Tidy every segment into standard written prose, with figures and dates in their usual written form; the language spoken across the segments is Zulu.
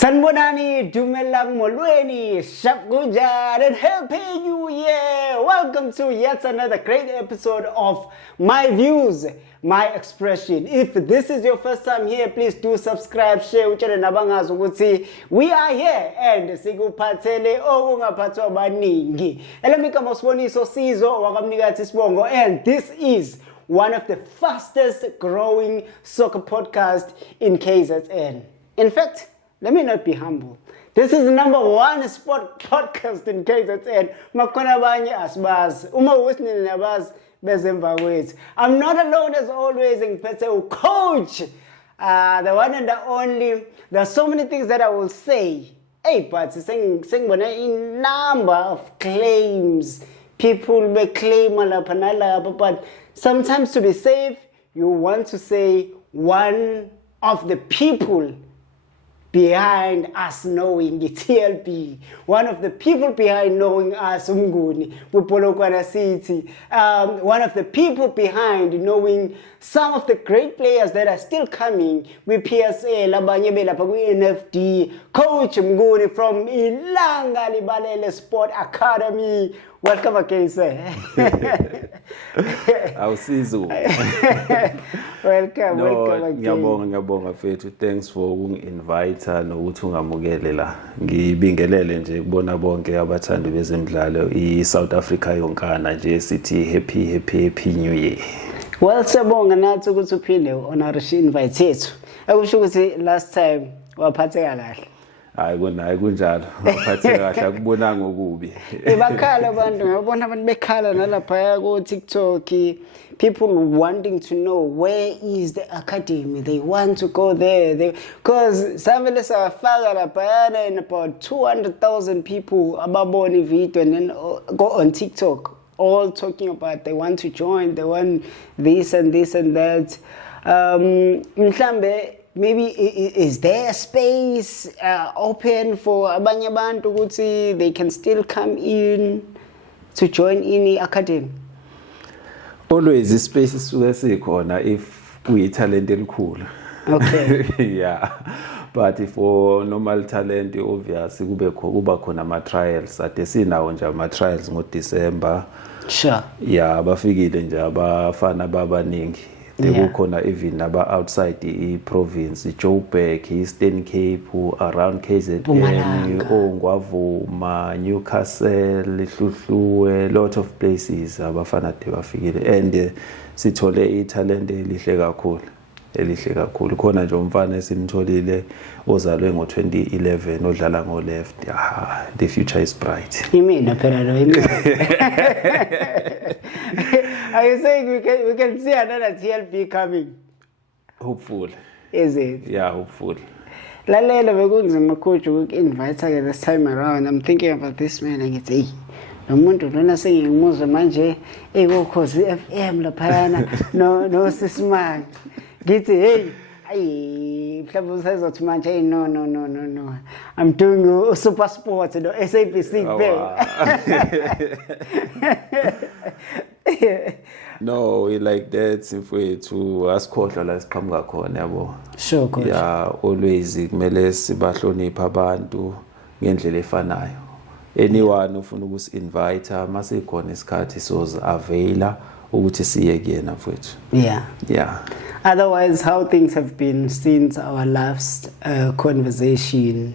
Sanbonani, Dumelang Molweni, Shapgujan, and Happy New Year! Welcome to yet another great episode of My Views, My Expression. If this is your first time here, please do subscribe, share with your nabangas ukuthi we are here and sikuphathele okungaphathwa abaningi. Elemika mosiboniso sizo wakamnikathi sibongo, and this is one of the fastest growing soccer podcasts in KZN. In fact, let me not be humble. This is the #1 sport podcast in KZN. Makhona abanye asibazi. Uma uwesini nabazi bezemva kwethu. I'm not alone as always. Ngiphethe ucoach, the one and the only. There are so many things that I will say. Hey, but sengibona a number of claims. People may claim lapha nalapha, but sometimes to be safe, you want to say one of the people behind us knowing the TLB, one of the people behind knowing us Umnguni with Polokwane City, one of the people behind knowing some of the great players that are still coming with PSA, labanye belapha NFD, Coach Mnguni from Ilanga Libalele Sport Academy. Welcome again, sir. Awusizo. Welcome again. Ngiyabonga mfethu. Thanks for ukungi-invite nokuthi ungamukele la. Ngibingelele nje kubona bonke abathandi bezemidlalo iSouth Africa yonkana nje sithi happy new year. Well, siyabonga nathi ukuthi uphinde honorishe invite yethu. Akusho ukuthi last time waphatheka kahle. Hayi kunjalo. Waphatheka kahle akubonanga okubi. Bakhala abantu, ngiyabona abantu bekhala nalapha ku TikTok, people wanting to know where is the academy. They want to go there. Because Samvele safaka lapha and about 200,000 people ababona video and then go on TikTok all talking about they want to join, they want this and this and that. Mhlambe maybe is there a space open for abanye abantu ukuthi they can still come in to join in the academy? Always space isuke sikhona if uyitalent elikhulu. Okay. Yeah. But for normal talent obviously kuba khona ama trials. Ade sinawo nje ama trials ngoDecember. Sure. Yeah, bafikile nje abafana babaningi. Kukhona even naba outside i-province, Joburg, Eastern Cape, around KZN, Ngwavuma, Newcastle, Hluhluwe, lot of places abafana de bafikile, and sithole italent elihle kakhulu. Khona nje umfana esimtholile ozalwe ngo2011 odlala ngo left. The future is bright. Imina phela lo yini? Are you saying we can see another TLB coming? Hopeful. Is it? Yeah, hopeful. Lalela bekunzima coach uku-invite ke this time around. I'm thinking about this man and hey, lo muntu lona sengimuzwe manje ekhozi FM laphayana no sisimanga. Githi hey, ayi mhlawumbe usezothi manje hey no. I'm doing Super Sports no SABC No, we like that if we to asikhohlwa la siqhamuka khona yabo. Sure coach. Yeah, always kumele sibahlonipha abantu ngendlela efanayo. Anyone ufuna ukusi-invite mase khona isikhathi soza availa ukuthi siye kuyena mfowethu. Yeah. Otherwise, how things have been since our last conversation?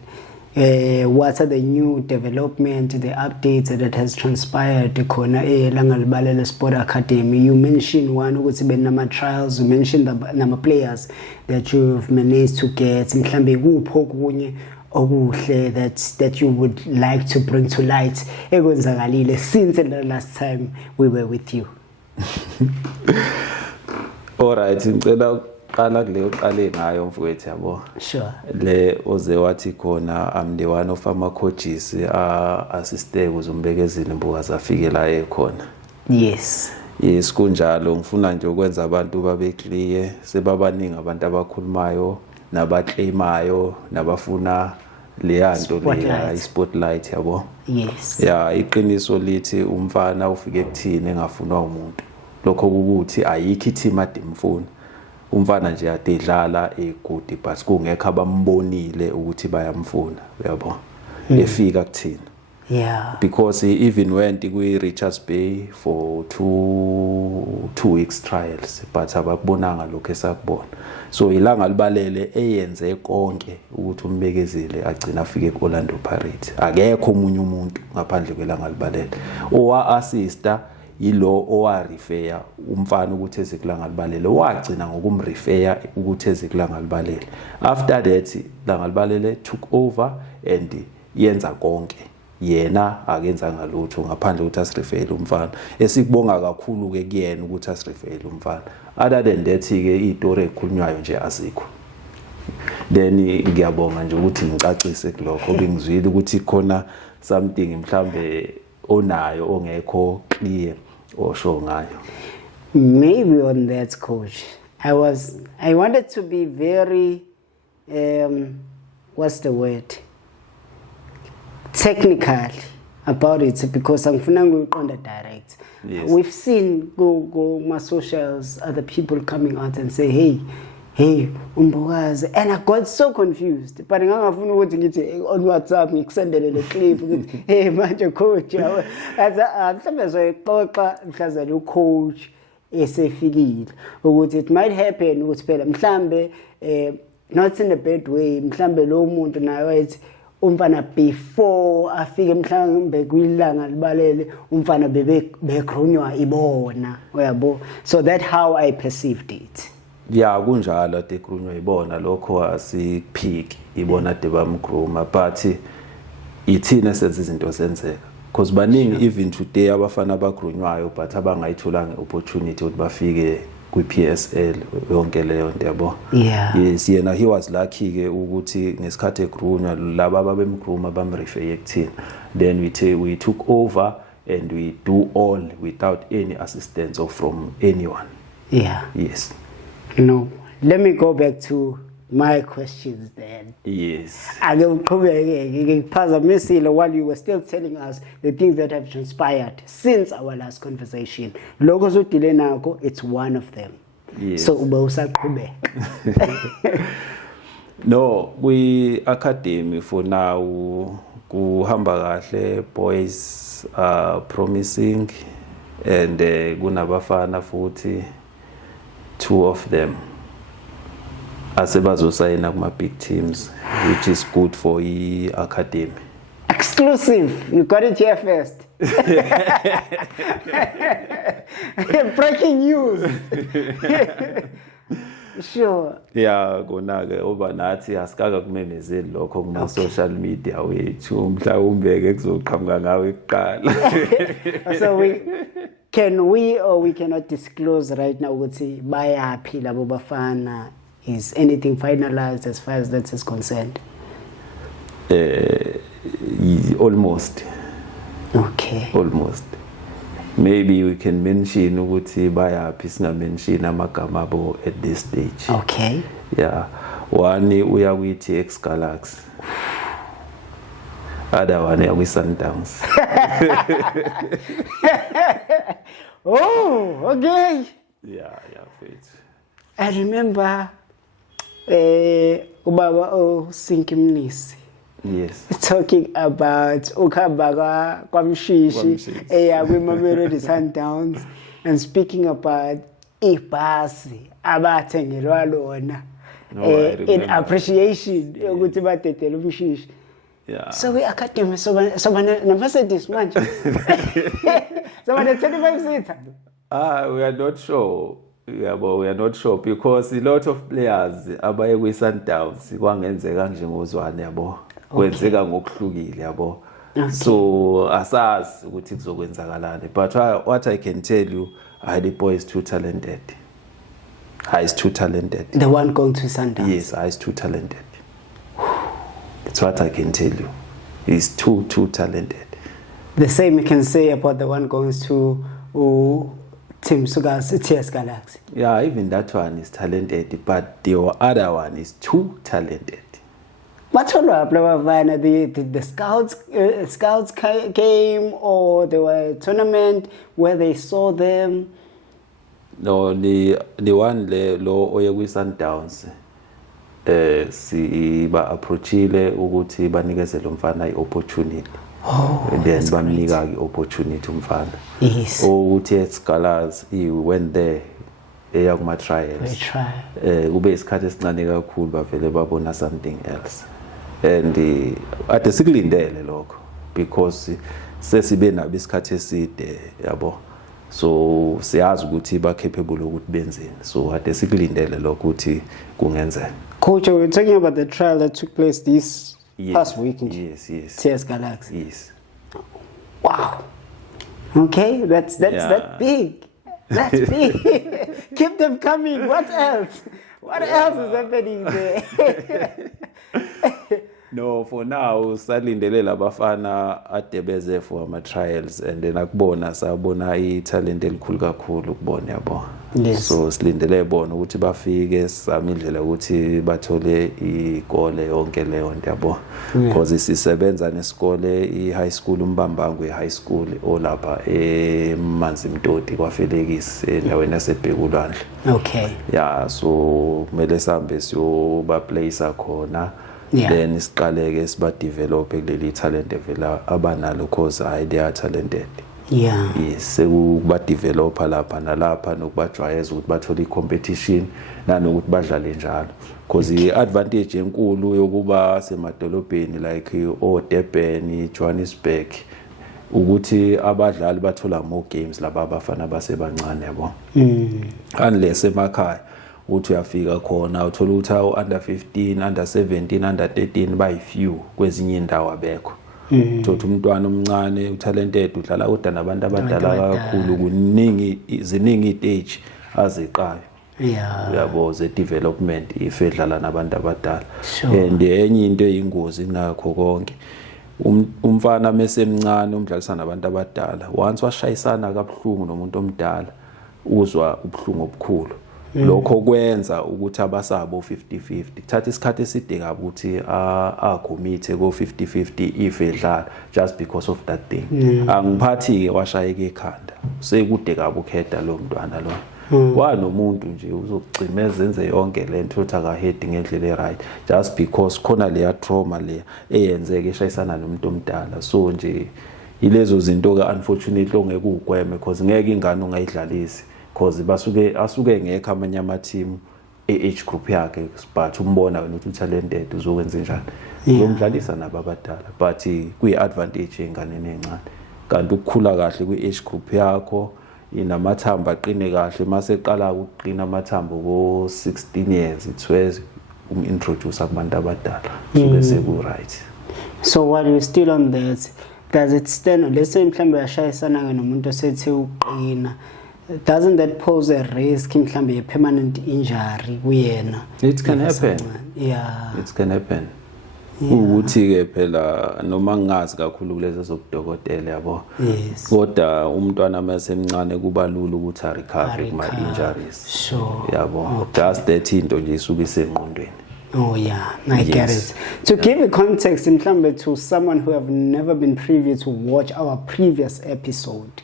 What are the new development, the updates that has transpired? Khona Ilanga Libalele Sport Academy. You mentioned one ukuthi benama trials. You mentioned the number players that you've managed to get. Mhlambe kupho kunye okuhle that you would like to bring to light ekwenzakalile since the last time we were with you. Alright, ngicela uqala kuleyo qale ngayo mfowethu yabo. Sure. Le oze wathi khona I'm the one of ama coaches assiste kuzombhekezini mbukazi afike la ekhona. Yes kunjalo ngifuna nje ukwenza abantu babe clear, sebabaningi abantu abakhulumayo nabaclaimayo nabafuna leyanto le i-spotlight yabo. Yes. Yeah, iqiniso lithi umfana ufike kuthini engafunwa umuntu. Lokho ukuthi ayikho team adimfuna. umfana nje adedlala egudi but kungekho abambonile ukuthi bayamfuna uyabo efika kuthina. Yeah. Because he even went to Richards Bay for two weeks trials but abakubonanga lokho esakubona. So ilanga libalele eyenze konke ukuthi umbekezele agcina afike eOrlando Pirates. Akekho omunye umuntu ngaphandle kwelanga libalele. Owa assista yilo owa refer umfana ukuthi eze kulanga libalele. Wagcina ngokumrefer ukuthi eze kulanga libalele. After that langa libalele took over and yenza konke. Yena akenza ngalutho ngaphandle ukuthi asirefele umfana esikubonga kakhulu ke kuyena ukuthi asirefele umfana. Other than that ke izitori ekhulunywayo nje azikho. Then ngiyabonga nje ukuthi ngicacise kulokho bengizwile ukuthi khona something mhlambe onayo ongekho clear osho ngayo. Maybe on that, coach, I wanted to be very what's the word, technical about it because angifuna ngiqonda direct. Yes. We've seen go my socials other people coming out and say hey Umbokazi, and I got so confused but ngangafuna ukuthi ngithi on WhatsApp ngikusendele le clip ukuthi hey manje coach mhlambe zoyixoxa mhlazana ucoach esefikile ukuthi it might happen ukuthi phela mhlambe not in a bad way mhlambe lo muntu naye wathi umfana before afike mhlambe kwilanga libalele umfana bekhrunywa ibona uyabo. So that how I perceived it. Ya kunjalo dekhrunywa ibona lokho asiphiki ibona de bamgruma but ithina senze izinto zenzeka because baningi even today abafana abagrunywayo but abangayitholanga opportunity ukuthi bafike kwi-PSL yonke leyo nto yabo. Yeah. Yes, yena he was lucky ke ukuthi ngesikhathi egrunywa laba ababemgruma bamrefer kuthina. Then we took over and we do all without any assistance or from anyone. Yeah. Yes. No, let me go back to my questions then. Yes. I will come again while you were still telling us the things that have transpired since our last conversation. Logo zodile nako, it's one of them. Yes. So uba usaqhubeka. No, we academy for now kuhamba kahle, boys are promising and kunabafana futhi, 2 of them asebazosayina kuma big teams, which is good for academy. Exclusive, you got it here first. Breaking news. Sure. Yeah, kona ke oba nathi asikaka kumemezeli lokho kuma social media wethu mhlawumbe ke kuzoqhamuka ngawe kuqala. So we cannot disclose right now ukuthi bayaphi labo bafana? Is anything finalized as far as that is concerned? Almost. Okay. Almost. Maybe we can mention ukuthi bayaphi singa-mention amagama abo at this stage. Okay. Yeah. One uya kwithi ex-Galaxy. Other one uya kwi-Sundowns. Oh, okay. Yeah, wait. I remember ubaba Sinki Mnisi. Yes. Talking about ukhamba kwaMshishi kwiMamelodi Sundowns and speaking about ibhasi abathengelwa lona in appreciation ukuthi badedela uMshishi. Yeah. So we academy so Mercedes manje. So when 25 seater. We are not sure. Yeah, but we are not sure because a lot of players abaye kwi-Sundowns kwangenzeka njengozwane yabo. Kwenzeka ngokuhlukile yabo. So asazi ukuthi kuzokwenzakalani, but what I can tell you, the boy is too talented. Is too talented. The one going to Sundowns. Yes, is too talented. That's what I can tell you. He's too talented. The same you can say about the one going to Team Sugas TS Galaxy. Yeah, even that one is talented, but the other one is too talented. But the scouts came, or there were a tournament where they saw them. no ni one lo oye kwi Sundowns siba approachile ukuthi banikeze lo mfana iopportunity then bamnika iopportunity umfana ukuthi eScholars he went there eya kuma trials kube isikhathi esincane kakhulu bavele babona something else and ade sikulindele lokho because sesibe nabo isikhathi eside yabo so siyazi ukuthi ba capable ukuthi benzeni so ade sikulindele lokho ukuthi kungenzeka. Coach, we're talking about the trial that took place this past weekend. Yes. TS Galaxy. Yes. Wow. Okay, that's big. That's big. Keep them coming. What else? What else is happening there? No, for now salindele labafana adebeze for ama trials and then akubona sabona italent elikhulu kakhulu ukubona yabo. Yes. So silindele bona ukuthi bafike sami indlela ukuthi bathole igole yonke leyo nto yabo because sisebenza nesikole i-high school umbambangu i-high school olapha eManzimtoti kwaFelekisi endaweni yaseBhekulwandle. Okay. Yeah, so kumele sambe siyoba place khona. Then siqaleke siba develop kuleli talent evela abanalo cause they are talented. Yeah. Yes, sekuba developer lapha nalapha nokubajwayeza ukuthi bathole icompetition nanokuthi badlale njalo because iadvantage enkulu yokuba semadolobheni like oDurban, Johannesburg ukuthi abadlali bathola more games laba abafana basebancane yabo. Unless emakhaya uthi uyafika khona uthola ukuthi under 15, under 17, under 13 bayi few kwezinye indawo abekho. Thothi umntwana omncane utalented udlala kodwa nabantu abadala kakhulu kuningi ziningi stage aziqayo. Yeah. Yabo ze development ifedlala nabantu abadala. And enye into eyingozi nakho konke umfana mesemncane umdlalisa nabantu abadala once washayisana kabuhlungu nomuntu omdala uzwa ubhlungu obukhulu. Lokho kwenza ukuthi abasabo 50-50 thatha isikhathi eside kabi ukuthi commit ko 50-50 if edlala just because of that thing. Angiphathi ke washayeka ekhanda sekude kabi ukhetha lo mntwana lo kwanomuntu nje uzogcimeza enze yonke lento uthi akahead ngendlela eright just because khona leya trauma le eyenzeke eshayisana nomuntu omdala so nje ilezo zinto ka unfortunately ongeke ugweme because ngeke ingane ungayidlalisi because asuke ngekho amanye ama team age group yakhe but umbona wena ukuthi talented uzokwenza njani uyomdlalisa nababadala but kuyi advantage enganeni encane kanti ukukhula kahle kwi age group yakho inamathambo aqine kahle mase eqala ukuqina amathambo ko 16 years itwezi introduce abantu abadala suke seku right. So while you're still on that, does it stand let's say mhlambe yashayisana ke nomuntu osethe uqina, doesn't that pose a risk mhlambe a permanent injury kuyena? It can happen. Yeah, it can happen. Ukuthi ke phela noma ngingazi kakhulu kulezi zokudokotela yabo kodwa umntwana masemncane kuba lula ukuthi recover kuma injuries. Sure. Yabo just that into nje isuka isengqondweni. Oh yeah, I get it. To give a context mhlambe to someone who have never been privy to watch our previous episode,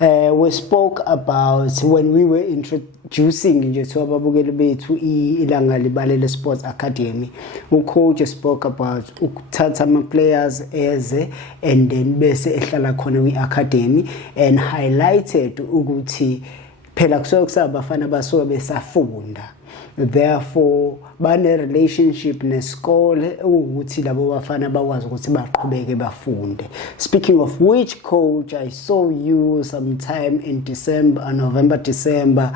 we spoke about when we were introducing nje to ababukeli bethu ilanga libalele Sports Academy. Coach spoke about ukuthatha ama players eze and then bese ehlala khona kwi academy and highlighted ukuthi phela kusuke kusabafana basuka besafunda, therefore bane relationship nesikole ukuthi labo bafana bakwazi ukuthi baqhubeke bafunde. Speaking of which, coach, I saw you sometime in November, December,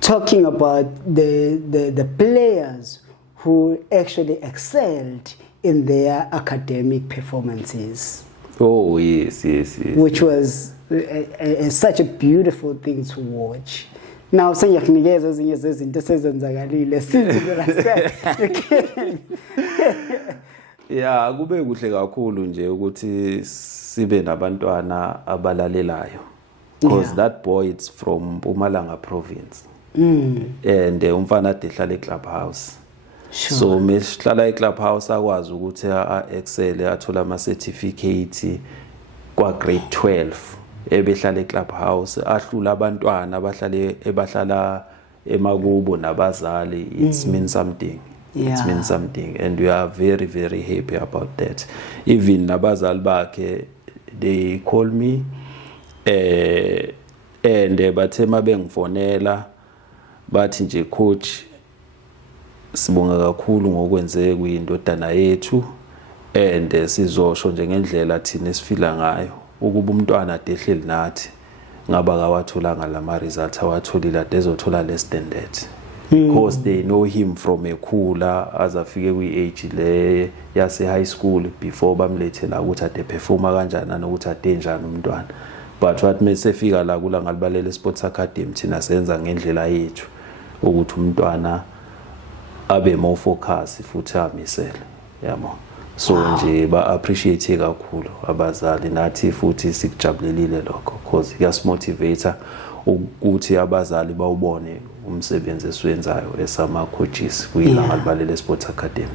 talking about the players who actually excelled in their academic performances. Oh yes. Which was such a beautiful thing to watch. Now sengiyakunikeza ezinye zezinto esezenzakalile since the last time. Yeah, kube kuhle kakhulu nje ukuthi sibe nabantwana abalalelayo because that boy is from Mpumalanga province. And umfana ade hlala eClubhouse. Sure. So mesihlala eClubhouse akwazi ukuthi excel athola ama certificate kwa grade 12 ebehlala eClubhouse ahlula abantwana abahlala emakubo nabazali. It's mean something. It means something, and we are very, very happy about that. Even nabazali bakhe, they call me and bathe mabengifonela bathi nje coach sibonga kakhulu ngokwenzeke kuyindodana yethu, and sizosho nje ngendlela thina esifila ngayo ukuba umntwana adehleli nathi ngaba kawatholanga lama results awatholile adezothola less than that. Because they know him from ekhula azafike kwi-age le yase high school before bamlethela ukuthi ade performa kanjani nokuthi ade njani umntwana. But wathi mesefika la kula ngalibalele sports academy thina senza ngendlela yethu ukuthi umntwana abe more focus futhi amisele, yabo. So nje ba appreciate kakhulu abazali nathi futhi sikujabulelile lokho because kuyasimotivator ukuthi abazali bawubone umsebenzi esiwenzayo esama coaches kuyilanga libalele sports academy.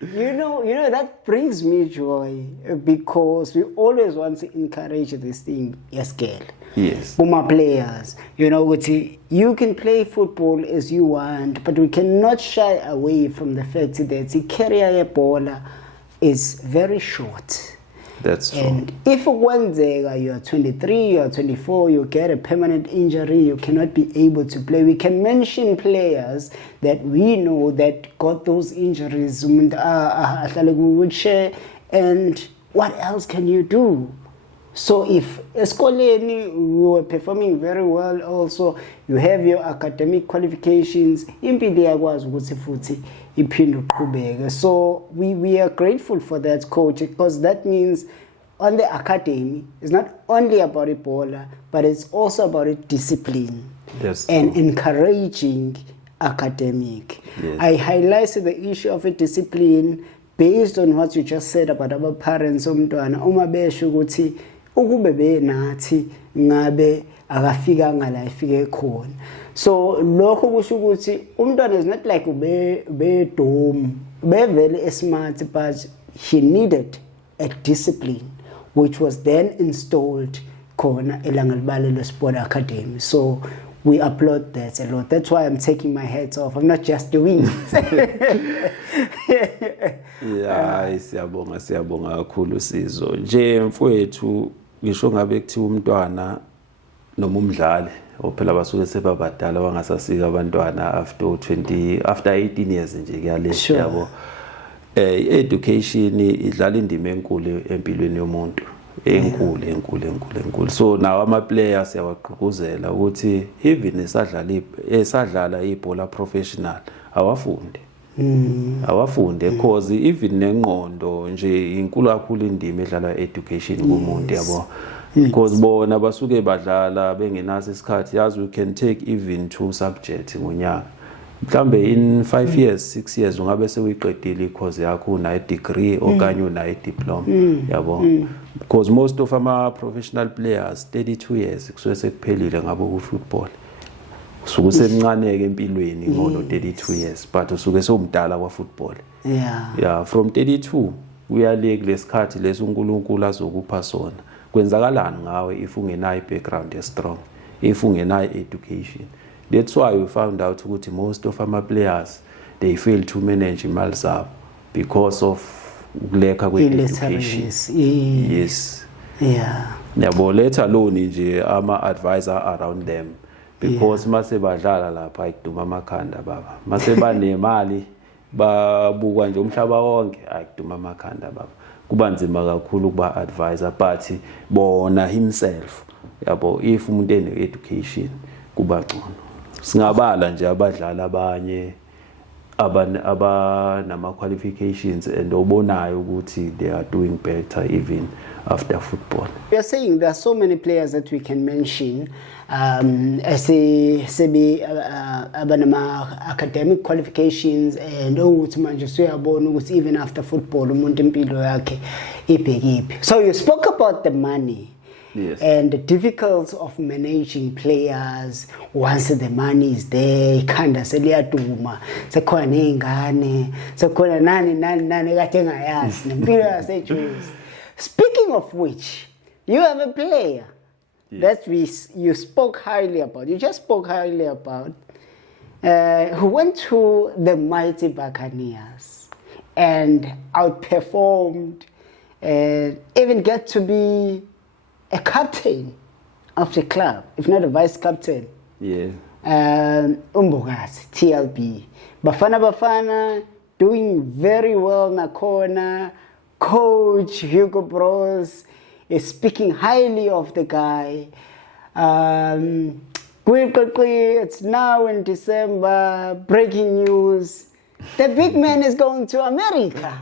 You know that brings me joy because we always want to encourage this thing, yes, girl. Yes. For my players, you can play football as you want, but we cannot shy away from the fact that the career baller is very short. That's true. And if one day you are 23, you are 24, you get a permanent injury, you cannot be able to play. We can mention players that we know that got those injuries, and what else can you do? So if eskoleni you were performing very well, also you have your academic qualifications, impilo iyakwazi ukuthi futhi iphinde uqhubeke. So we are grateful for that, coach, because that means on the academy it's not only about a baller, but it's also about a discipline. Yes. And encouraging academic. Yes. I highlighted the issue of a discipline based on what you just said about our parents. Umntwana uma besho ukuthi ukube benathi ngabe akafika ngala ifike khona. So lokho kusho ukuthi umntwana is not like ube dumb, ube very smart, but he needed a discipline which was then installed khona elanga libalele sport academy. So we applaud that a lot. That's why I'm taking my hats off. I'm not just doing it. Yeah, siyabonga kakhulu Sizwe. Nje mfowethu ngisho ngabe kuthiwa umntwana noma umdlali ophela basuke sebabadala bangasasika abantwana after 18 years nje kuyale yabo. Education idlala indima enkulu empilweni yomuntu. Enkulu. So now ama players yawagqugquzela ukuthi even esadlala ibhola professional awafunde. Awafunde because even nengqondo nje inkulu kakhulu indima edlala education kumuntu, yabo. Because bona basuke badlala bengenaso isikhathi, yazi you can take even 2 subjects ngonyaka. Mhlambe in 5 years 6 years ungabe sewiqedile course yakho una degree okanye una diploma, yabo. Because most of our professional players 32 years kusuke sekuphelile ngabo ku football. Usuke semncane ke empilweni ngono 32 years but usuke somdala kwa football. Yeah, from 32 uyale kulesikhathi lesunkulunkulu azokupha sona. Kwenzakalani ngawe if ungenayo background strong, if ungenayo education? That's why we found out ukuthi most of our players they fail to manage imali zabo because of ukuleka kwe-education. Yes. Yeah. Yabo, let alone nje ama advisor around them because mase badlala lapha ikuduma amakhanda baba. Mase banemali babukwa nje umhlaba wonke ayikuduma amakhanda baba. Kuba nzima kakhulu kuba advisor but bona himself, yabo, if umuntu ene education kuba ngcono. Singabala nje abadlala abanye abanama qualifications and obonayo ukuthi they are doing better even after football. We are saying there are so many players that we can mention abanama academic qualifications and ukuthi manje suyabona ukuthi even after football umuntu impilo yakhe ibhekiphi. So you spoke about the money. Yes. And the difficulty of managing players once the money is there, ikhanda seliyaduma, sekhona ney'ngane, sekhona nani kade engayazi nempilo yaseJews. Speaking of which, you have a player that you spoke highly about. You just spoke highly about, who went to the mighty Buccaneers and outperformed, even get to be a captain of the club, if not a vice captain. Yeah. Umbokazi, TLB. Bafana doing very well nakhona. Coach Hugo Bros is speaking highly of the guy. It's now in December. Breaking news. The big man is going to America.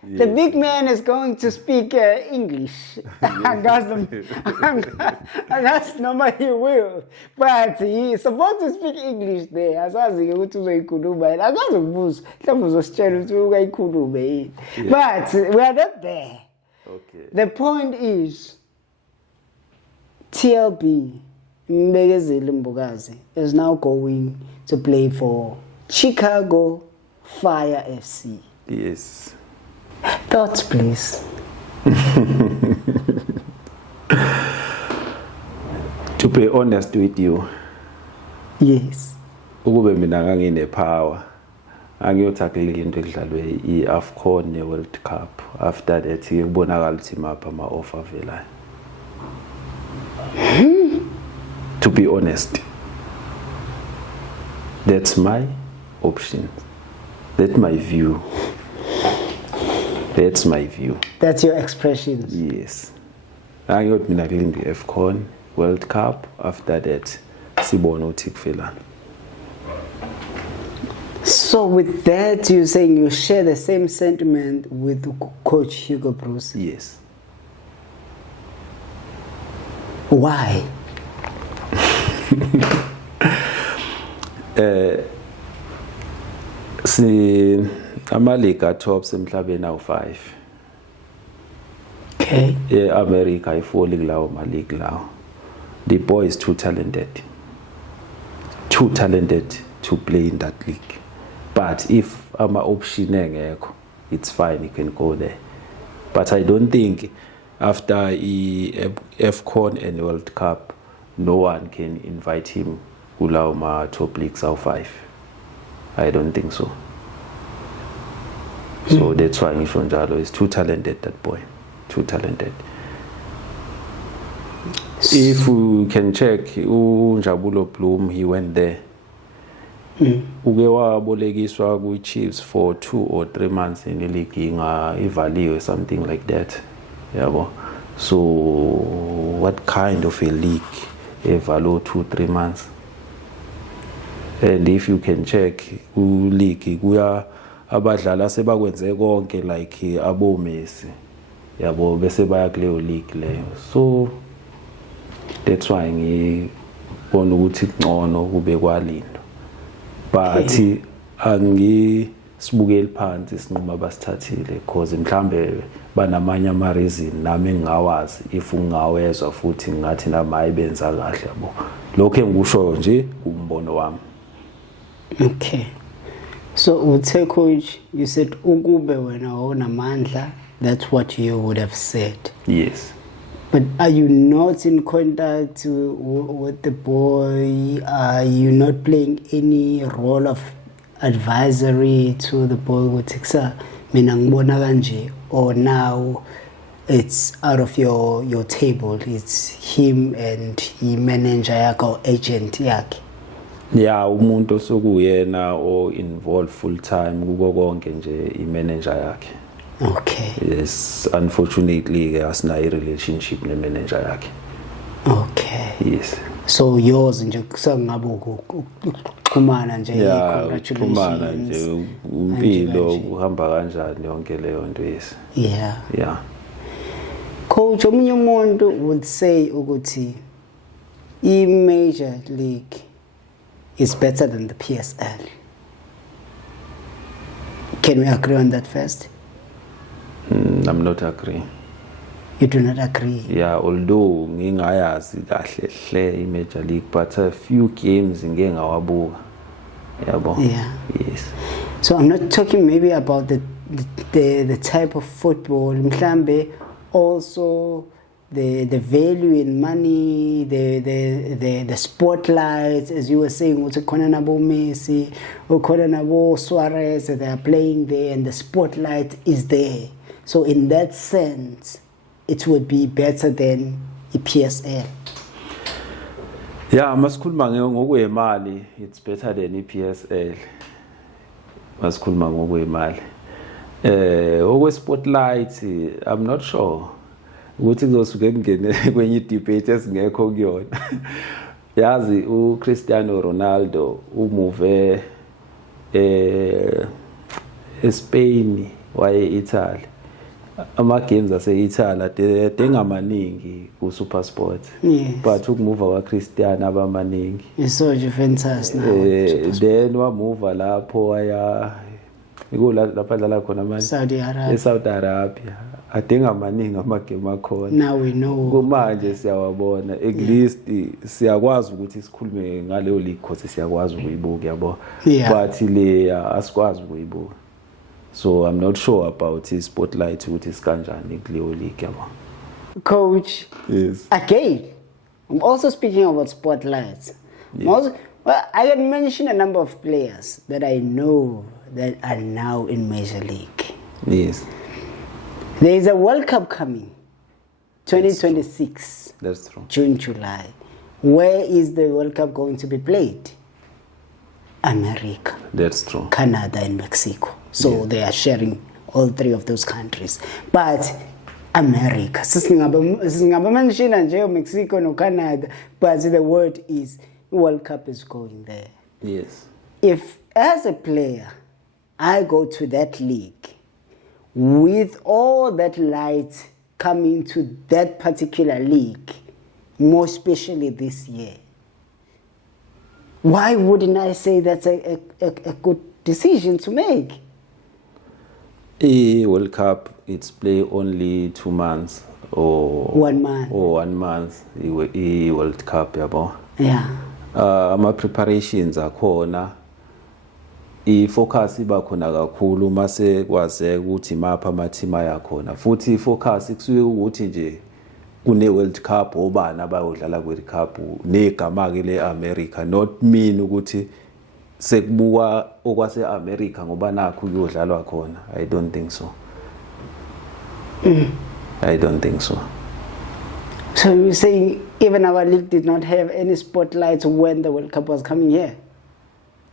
The big man is going to speak English. I guess nobody will. But he is supposed to speak English there. Asazi ukuthi uzoyikhuluma yini. Akazukubuza. Mhlawumbe uzositshela ukuthi ukayikhulume yini. But we are not there. Okay. The point is, TLB, Mbekezeli Mbokazi, is now going to play for Chicago Fire FC. Yes. Thoughts, please. To be honest with you, Yes. ukube mina ngangine-power, angiyothakhela into ekudlalwe i-AFCON ne-World Cup. After that, kubonakala ukuthi mapha ama-offer avelayo. To be honest, that's my option. That's my view. That's my view. That's your expressions. Yes. Angiyothi mina kulinde i-AFCON, World Cup. After that, sibone ukuthi kufelani. So with that, you're saying you share the same sentiment with Coach Hugo Bros? Yes. Why? Ama-league tops emhlabeni awu-5. Okay. E-America ayi-4 kulawo ma-league lawo. The boy is too talented. Too talented to play in that league. But if ama-option engekho, it's fine, you can go there. But I don't think after AFCON and World Cup, no one can invite him kulawo ma-top leagues awu-5. I don't think so. So that's why ngisho njalo is too talented, that boy. Too talented. If we can check, uNjabulo Bloom, he went there. Uke wabolekiswa ku-Chiefs for 2 or 3 months in the league, i-value or something like that. Yabo. So what kind of a league value 2-3 months? And if you can check league kuya abadlala sebakwenze konke like abomesi yabo bese baya kuleyo league leyo. So that's why ngibona ukuthi ngcono kube kwalindo. But angisibukeli phansi isinqumo abasithathile because mhlambe banamanye ama reason nami ngingawazi if ungawezwa futhi ngathi namayi benza kahle yabo. Lokho engikushoyo nje umbono wami. Okay. So uthe coach, you said ukube wena awunamandla, that's what you would have said. Yes. But are you not in contact with the boy? Are you not playing any role of advisory to the boy ukuthi mina ngibona kanje, or now it's out of your table, it's him and manager yakhe or agent yakhe? Yeah, umuntu osokuyena o involved full time kuko konke nje i-manager yakhe. Okay. Yes, unfortunately asina i-relationship ne-manager yakhe. Okay. Yes. So yours nje kusangabe ukuxhumana nje, congratulations. Nje impilo uhamba kanjani yonke leyo nto. Yes. Yeah. Yeah. Coach, omunye umuntu would say ukuthi i-Major League is better than the PSL. Can we agree on that first? I'm not agreeing. You do not agree? Yeah, although ngingayazi kahle hle i-Major League, but a few games ngike ngawabuka. Yabo. Yeah. Yes. So I'm not talking maybe about the type of football. Mhlambe also the value in money, the spotlights, as you were saying, also khona nabo Messi, or khona nabo Suarez, they are playing there, and the spotlight is there. So in that sense, it would be better than PSL. Yeah, masikhuluma ngokwemali, it's better than PSL. Masikhuluma ngokwemali. Okwe spotlight, I'm not sure. Ukuthi kuzosuke kungene kwenye debate esingekho kuyona. Yazi uCristiano Ronaldo umuve eSpain waye Italy. Ama games ase-Italy adengamaningi ku SuperSport. Yes. But ukumuva kwaCristiano abamaningi. So Juventus now. Then wamuva lapho waya lapha dlala khona manje Saudi Arabia. eSouth Arabia. Adengamaningi amagame akhona. Now we know. Kumanje siyawabona. At least siyakwazi ukuthi sikhulume ngaleyo league because siyakwazi ukuyibuka yabo. But le asikwazi ukuyibuka. So I'm not sure about his spotlight ukuthi sikanjani kuleyo league yabo. Coach. Yes. Again, I'm also speaking about spotlights. Well, I can mention a number of players that I know that are now in Major League. Yes. There is a World Cup coming, 2026. That's true. June, July. Where is the World Cup going to be played? America, That's true. Canada, and Mexico. So they are sharing all three of those countries. But America, mention Mexico no Canada, but the word is World Cup is going there. Yes. If as a player I go to that league with all that light coming to that particular league, more especially this year, why wouldn't I say that's a good decision to make? A World Cup, it's play only 2 months or 1 month. Or 1 month. A World Cup yabo. Yeah. Ama preparations akhona. I-focus iba khona kakhulu mase kwaze ukuthi mapha amathima yakhona. Futhi i-focus kusuke ukuthi nje kune World Cup obani abayodlala World Cup negama ke le America, not mean ukuthi sekubuka okwase America ngoba nakho kuyodlalwa khona. I don't think so. I don't think so. So you're saying even our league did not have any spotlights when the World Cup was coming here?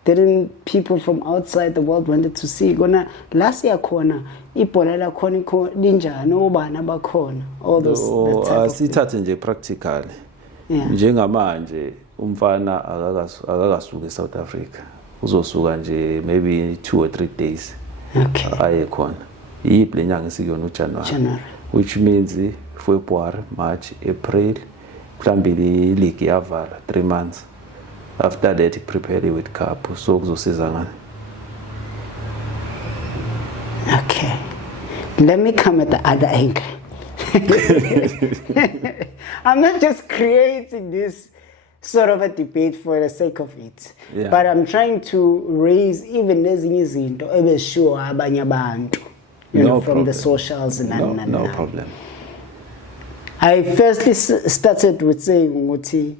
Didn't people from outside the world wanted to see? Gonna last year corner, ibhola lakhona linjani obani abakhona, all those sithathe nje practically. Yeah. Njengamanje umfana akakasuka eSouth Africa. Uzosuka nje maybe 2 or 3 days. Okay. Aye khona. Yiple nyanga sikuyona uJanuary. Which means February, March, April, mhlawumbe league yavala 3 months. After that prepare with cup so kuzosiza ngani. Okay. Let me come at the other angle. I'm not just creating this sort of a debate for the sake of it, but I'm trying to raise even ezinye izinto ebesure abanye abantu, from the socials and no problem. I firstly started with saying ukuthi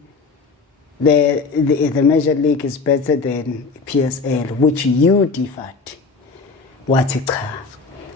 the Major League is better than PSL, which you differed. Wathi cha.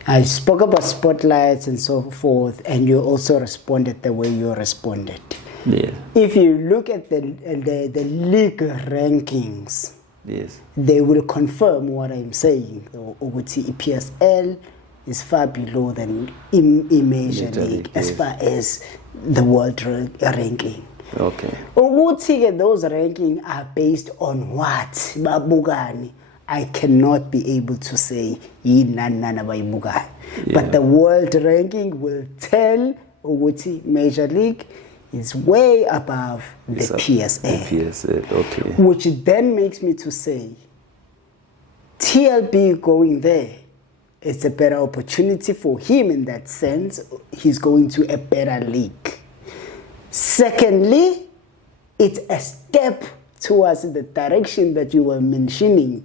I spoke about spotlights and so forth, and you also responded the way you responded. Yeah. If you look at the league rankings, yes, they will confirm what I'm saying. Ukuthi PSL is far below than Major League as far as the world ranking. Okay. Ukuthi those rankings are based on what? Babugani. I cannot be able to say nana bayibugani. But the world ranking will tell ukuthi Major League is way above the PSL. The PSL, okay. Which then makes me to say TLB going there it's a better opportunity for him in that sense. He's going to a better league. Secondly, it's a step towards the direction that you were mentioning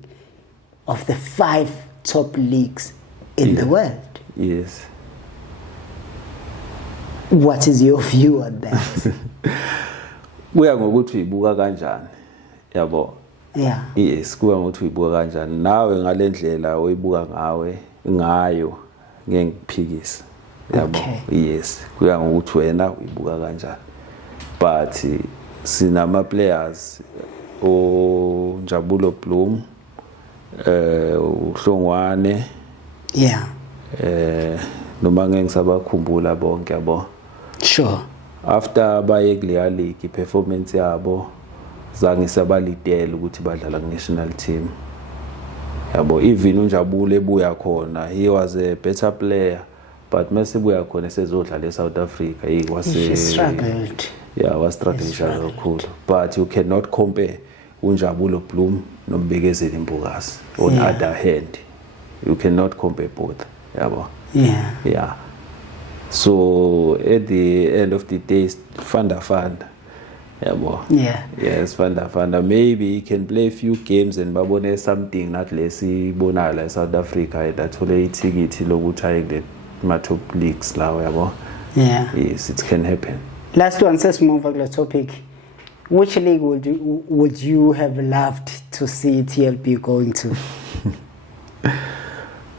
of the 5 top leagues in the world. Yes. What is your view on that? Kuya ngokuthi uyibuka kanjani. Yabo. Yeah. Yes, kuya ngokuthi uyibuka kanjani. Nawe ngalendlela oyibuka ngayo ngeke ngiphikise. Yabo. Yes, kuya ngokuthi wena uyibuka kanjani. But sinama players Njabulo Bloom, uHlongwane. Yeah. Noma ngeke ngisabakhumbula bonke yabo. Sure. After baye kuleya league performance yabo zange sabalidela ukuthi badlala ku national team. Yabo even uNjabulo ebuya khona, he was a better player, but mase buya khona sezodlala eSouth Africa he struggled. Yeah, was struggling kakhulu. But you cannot compare uNjabulo Bloom noMbekezeli Mpukazi. On other hand, you cannot compare both. Yabo. Yeah. Yeah. So at the end of the day, Fanda. Yabo. Yeah. Yes, Fanda. Maybe he can play a few games and babone something not less bonala South Africa that will ithikithi lokuthi ayeke ma top leagues lawo yabo. Yeah. Yes, it can happen. Last one, let's move on to the topic. Which league would you have loved to see TLB going to?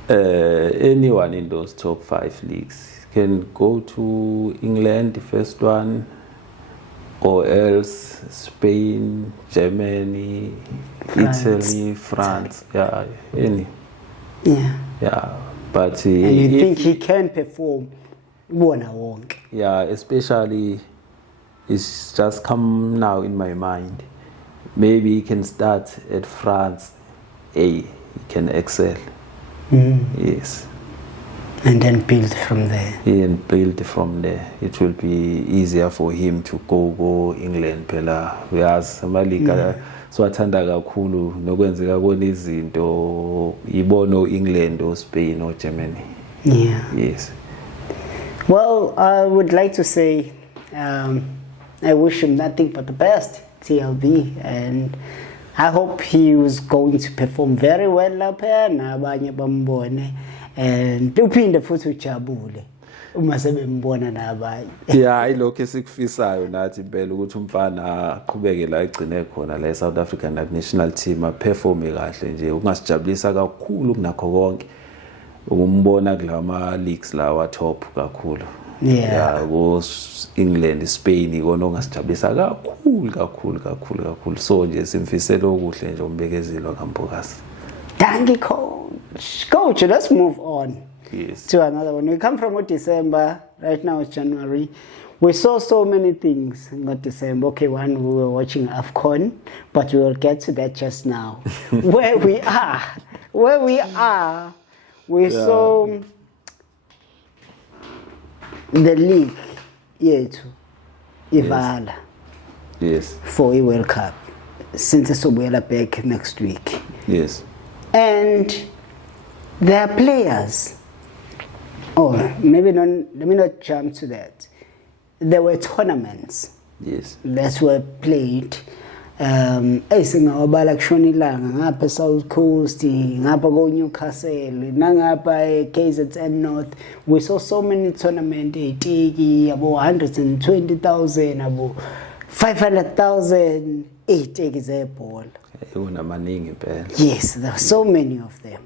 Anyone in those top 5 leagues can go to England, the first one, or else Spain, Germany, Italy, France. Yeah, any. Yeah. Yeah, but and you think he can perform? Yeah, especially it's just come now in my mind. Maybe he can start at France. He can excel. Yes. And then build from there. And build from there. It will be easier for him to go England phela. Whereas amalika siwathanda kakhulu nokwenzeka kona izinto ibono England or Spain or Germany. Yeah. Yes. Well, I would like to say I wish him nothing but the best, TLB, and I hope he was going to perform very well up here nabanye bambone and uphinde futhi ujabule uma sebembona nabanye. Yeah, ilokho esikufisayo nathi impela ukuthi umfana aqhubeke la egcine khona la eSouth African national team aperforme kahle nje ungasijabulisa kakhulu kunakho konke. Ukumbona kulama leagues lawa top kakhulu. Yeah, go England, Spain ikona ongasijabulisa kakhulu. So nje simfisela okuhle nje uMbekezeli kaMpukazi. Thank you, coach. Coach, let's move on. Yes. To another one. We come from December. Right now it's January. We saw so many things in December. Okay, one, we were watching AFCON, but we will get to that just now. Where we are, we saw the league yethu ivala. Yes. For a World Cup. Since Sobuyela back next week. Yes. And there are players. Oh, maybe not. Let me not jump to that. There were tournaments. Yes. That were played. Esingawabala kushona ilanga ngapha South Coast, ngapha go Newcastle, nangapha KZN North. We saw so many tournaments. About 120,000, about 500,000. Is a ball. Yes, there are so many of them.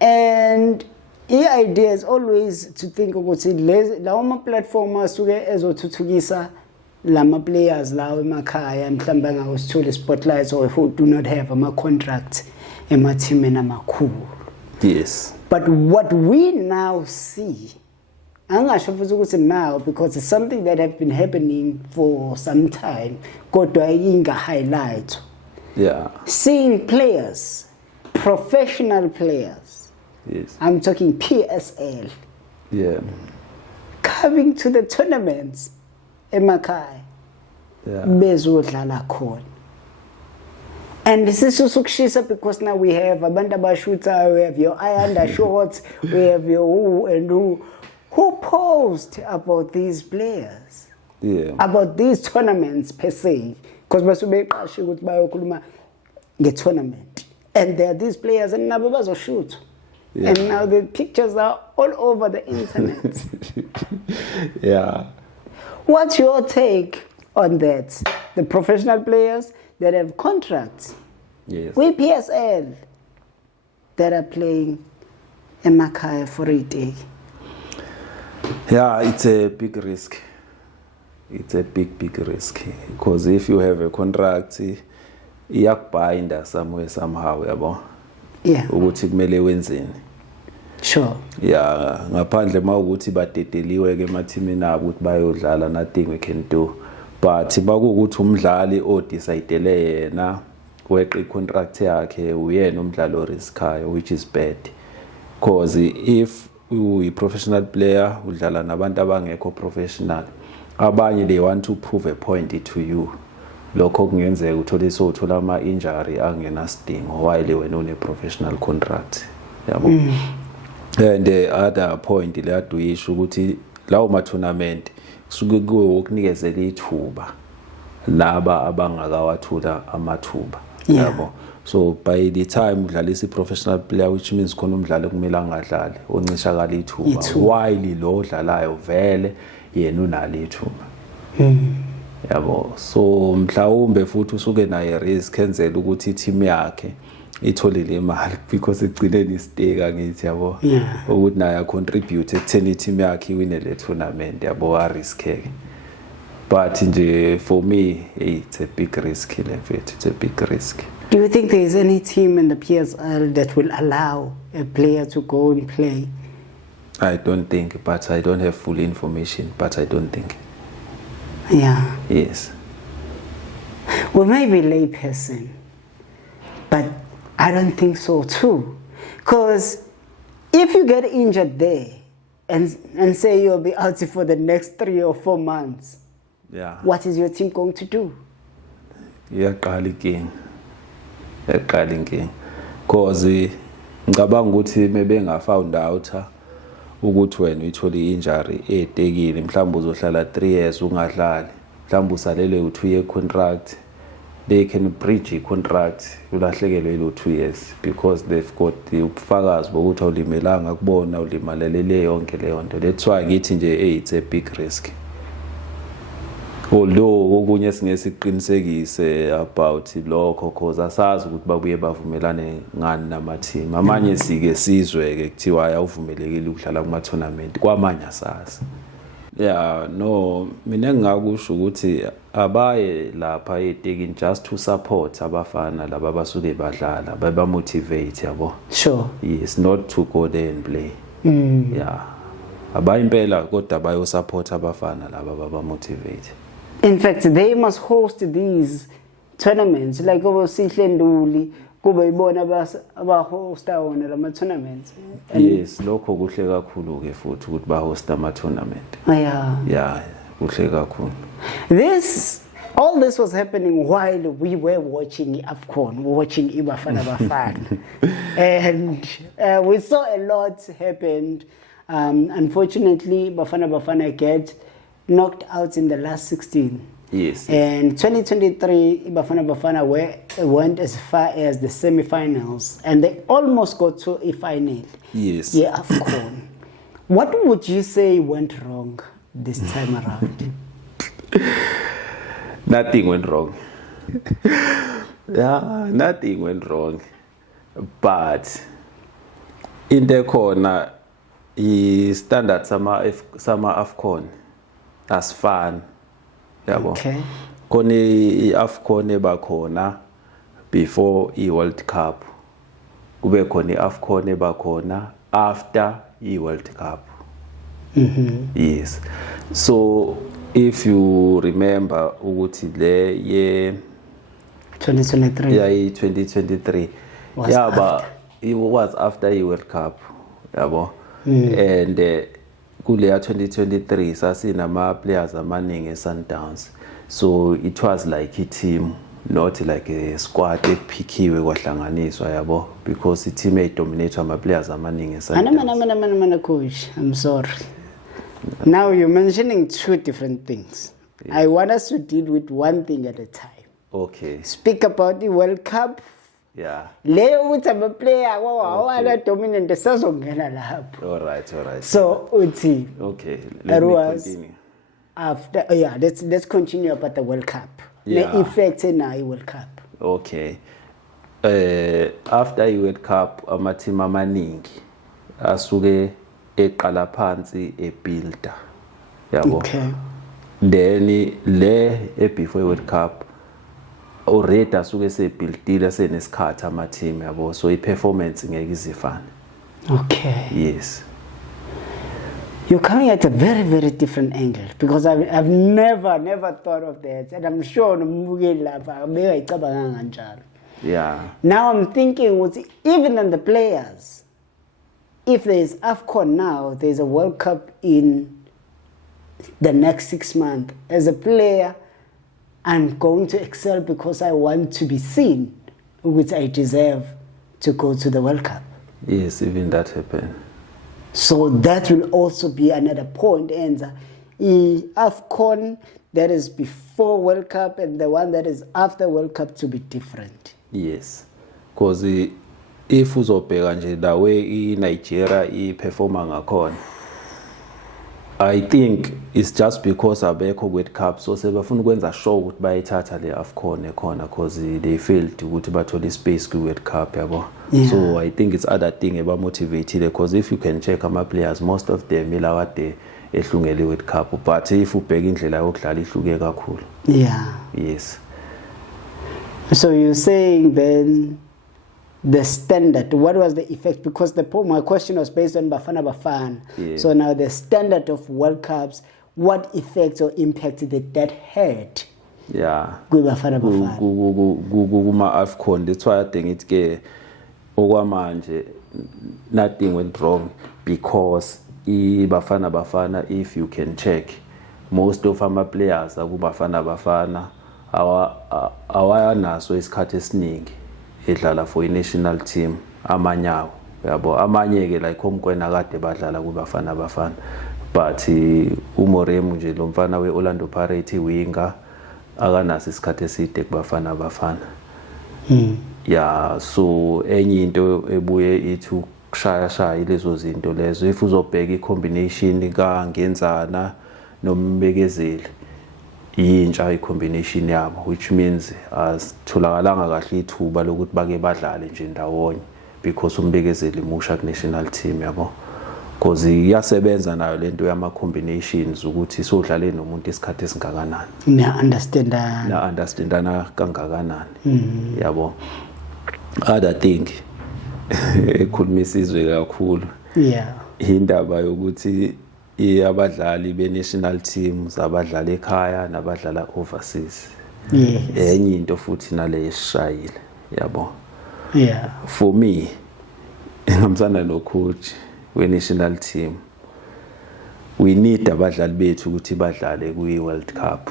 And the idea is always to think about it. Lawa platform asuke ezothuthukisa lama players lawo emakhaya mhlawumbe ngawusithola spotlights or who do not have ama contracts emathimeni amakhulu. Yes. But what we now see, angasho futhi ukuthi now because it's something that have been happening for some time, kodwa inga highlight. Yeah. Seeing players, professional players. Yes. I'm talking PSL. Yeah. Coming to the tournaments emakhaya. Yeah. Bezodlala khona. And this is sukushisa because now we have abantu abashooter, we have your Ayanda Shorts, we have your who and who. Who posed about these players? Yeah. About these tournaments per se? Because basuke beqashe ukuthi bayokhuluma nge-tournament. And there are these players and nabo bazoshoot. Yeah. And now the pictures are all over the internet. Yeah. What's your take on that? The professional players that have contracts Yes. with PSL that are playing emakhaya for a day. Yeah, it's a big risk. It's a big risk. Because if you have a contract, iyakubinda somewhere somehow, yabo. Yeah, Ukuthi kumele wenzeni. sure. Yeah, ngaphandle mawukuthi badedeliwe ke emathimini abo ukuthi bayodlala, nothing we can do. But bakukuthi umdlali odicidele yena weqa icontract yakhe uyena umdlali oriskayo, which is bad. Because if uyi-professional player udlala nabantu abangekho professional, abanye they want to prove a point to you. Lokho kungenzeka uthole sowuthola ama-injury angenasidingo while wena une-professional contract, yabo. And the other point le aduyisho ukuthi lawo ma-tournament kusuke kuwe ukunikezela ithuba laba abangakawathula amathuba, Yeah. yabo. So by the time udlalisa i-professional player, which means khona umdlali kumele angadlali oncishakala ithuba, while lo odlalayo vele yena unalo ithuba, yabo. So mhlawumbe futhi usuke naye risk enzela ukuthi i-team yakhe ithole le mali because igcineni isteka ngithi, yabo, Yeah. ukuthi naye contribute ekutheni i-team yakhe iwine le tournament, yabo, ariskeke. But nje for me, it's a big risk le mfethu, it's a big risk. Do you think there is any team in the PSL that will allow a player to go and play? I don't think, but I don't have full information, but I don't think. Yeah. Yes. Well, maybe layperson, but I don't think so too. Because if you get injured there and say you'll be out for the next 3 or 4 months, Yeah. what is your team going to do? Iyaqala inkinga. Iyaqala inkinga. Cause ngicabanga ukuthi mebenga found out ukuthi wena uyithola i-injury etekile, mhlawumbe uzohlala 3 years ungadlali, mhlawumbe usalele u2 year contract, they can breach i-contract ulahlekelwe ilo 2 years because they've got ubufakazi bokuthi awulimelanga kubona ulimalelele yonke leyo nto. That's why ngithi nje it's a big risk. Although okunye singesiqinisekise about lokho cause asazi ukuthi babuye bavumelane ngani nama-team. Amanye sike sizwe ke kuthiwa awuvumelekile ukudlala kuma tournament, kwamanye asazi. Yeah, no, mina ngingakusho ukuthi abaye lapha etekini just to support abafana laba abasuke badlala, baba motivate, yabo. Sure. Yes, not to go there and play. Yeah. Abaye impela kodwa bayo support abafana laba baba motivate. In fact, they must host these tournaments like Sihle Nduli, kube ibona abahosta wona lama tournaments. Yes, lokho kuhle kakhulu ke futhi ukuthi ba host ama tournament. Yeah. Yeah, kuhle kakhulu. All this was happening while we were watching AFCON, watching Ibafana Bafana. And we saw a lot happened. Unfortunately, Bafana Bafana get knocked out in the last 16. Yes. And 2023, Bafana Bafana went as far as the semi-finals, and they almost got to a final. Yes. Yeah, AFCON. What would you say went wrong this time around? Nothing went wrong. Yeah, nothing went wrong. But in the corner, standard sama AFCON as fun. Yabo. Okay. Kone i-AFCON ebakhona before i-World Cup. Kube khona i-AFCON ebakhona after i-World Cup. Yes. So if you remember ukuthi le ye 2023. yeah, 2023. Was Yeah, but it was after i-World Cup. Yabo. And kuleya 2023 sasinama players amaningi eSundowns, so it was like a team not like a squad ephikiwe kwahlanganiswa yabo, because i-team edominate ama-players amaningi Mana, coach, I'm sorry. Now you're mentioning two different things. Yeah. I want us to deal with one thing at a time. Okay. Speak about the World Cup. Yeah. Leo uthi ama-player wawala dominant sazongena lapho. All right. So uthi. Okay. Let me continue. After let's continue about the World Cup. Yeah. The effects in the World Cup. Okay. After i-World Cup ama-team amaningi asuke eqala phansi ebuilder. Yabo. Okay. Then before World Cup already asuke sebuildile senesikhathi ama-team yabo, so i-performance ngeke izifane. Okay. Yes. You're coming at a very, very different angle, because I've never thought of that, and I'm sure Yeah. Now I'm thinking, even on the players, if there's AFCON now, there's a World Cup in the next 6 months. As a player, I'm going to excel because I want to be seen, which I deserve to go to the World Cup. Yes, even that happened. So that will also be another point. And AFCON that is before World Cup and the one that is after World Cup to be different. Yes, because if uzobheka nje the way Nigeria performa ngakhona, I think it's just because abekho World Cup, so sebafuna ukwenza sure ukuthi bayithatha le AFCON ekhona, because they failed ukuthi bathole space ku World Cup yabo. Yeah. So I think it's other thing about motivated, because if you can check ama players, most of them ilawade ehlungele World Cup, but if ubheka indlela yokudlala ihluke kakhulu. Yeah. Yes. So you're saying then the standard, what was the effect? Because my question was based on Bafana. Yeah. So now the standard of World Cups, what effects or impact did that had? Yeah. Bafana. Kuma AFCON, that's why I think it's ke okwamanje nothing went wrong, because Bafana, if you can check, most of our players Bafana awanaso isikhathi esiningi edlala for i-national team amanyawo yabo, amanye ke like Omkwena kade badlala kuBafana, but uMoremu nje lo mfana we-Orlando Pirates winger akanaso isikhathi eside kuBafana. Yeah, so enye into ebuye ithi ukushaya lezo zinto lezo, if uzobheka i-combination kaNgenzana noMbekezeli intsha i-combination yabo, which means asitholakalanga kahle ithuba lokuthi bake badlale nje ndawonye, because uMbekezeli musha ku-national team yabo, because iyasebenza nayo lento yama-combinations ukuthi sodlale nomuntu isikhathi esingakanani, na-understandana kangakanani. Yabo, other thing ekhulumisa izwe kakhulu indaba yokuthi abadlali be-national teams abadlala ekhaya nabadlala overseas. Enye into futhi nale esishayile yabo. For me, ngihambisana no coach we-national team, we need abadlali bethu ukuthi badlale kwi-World Cup.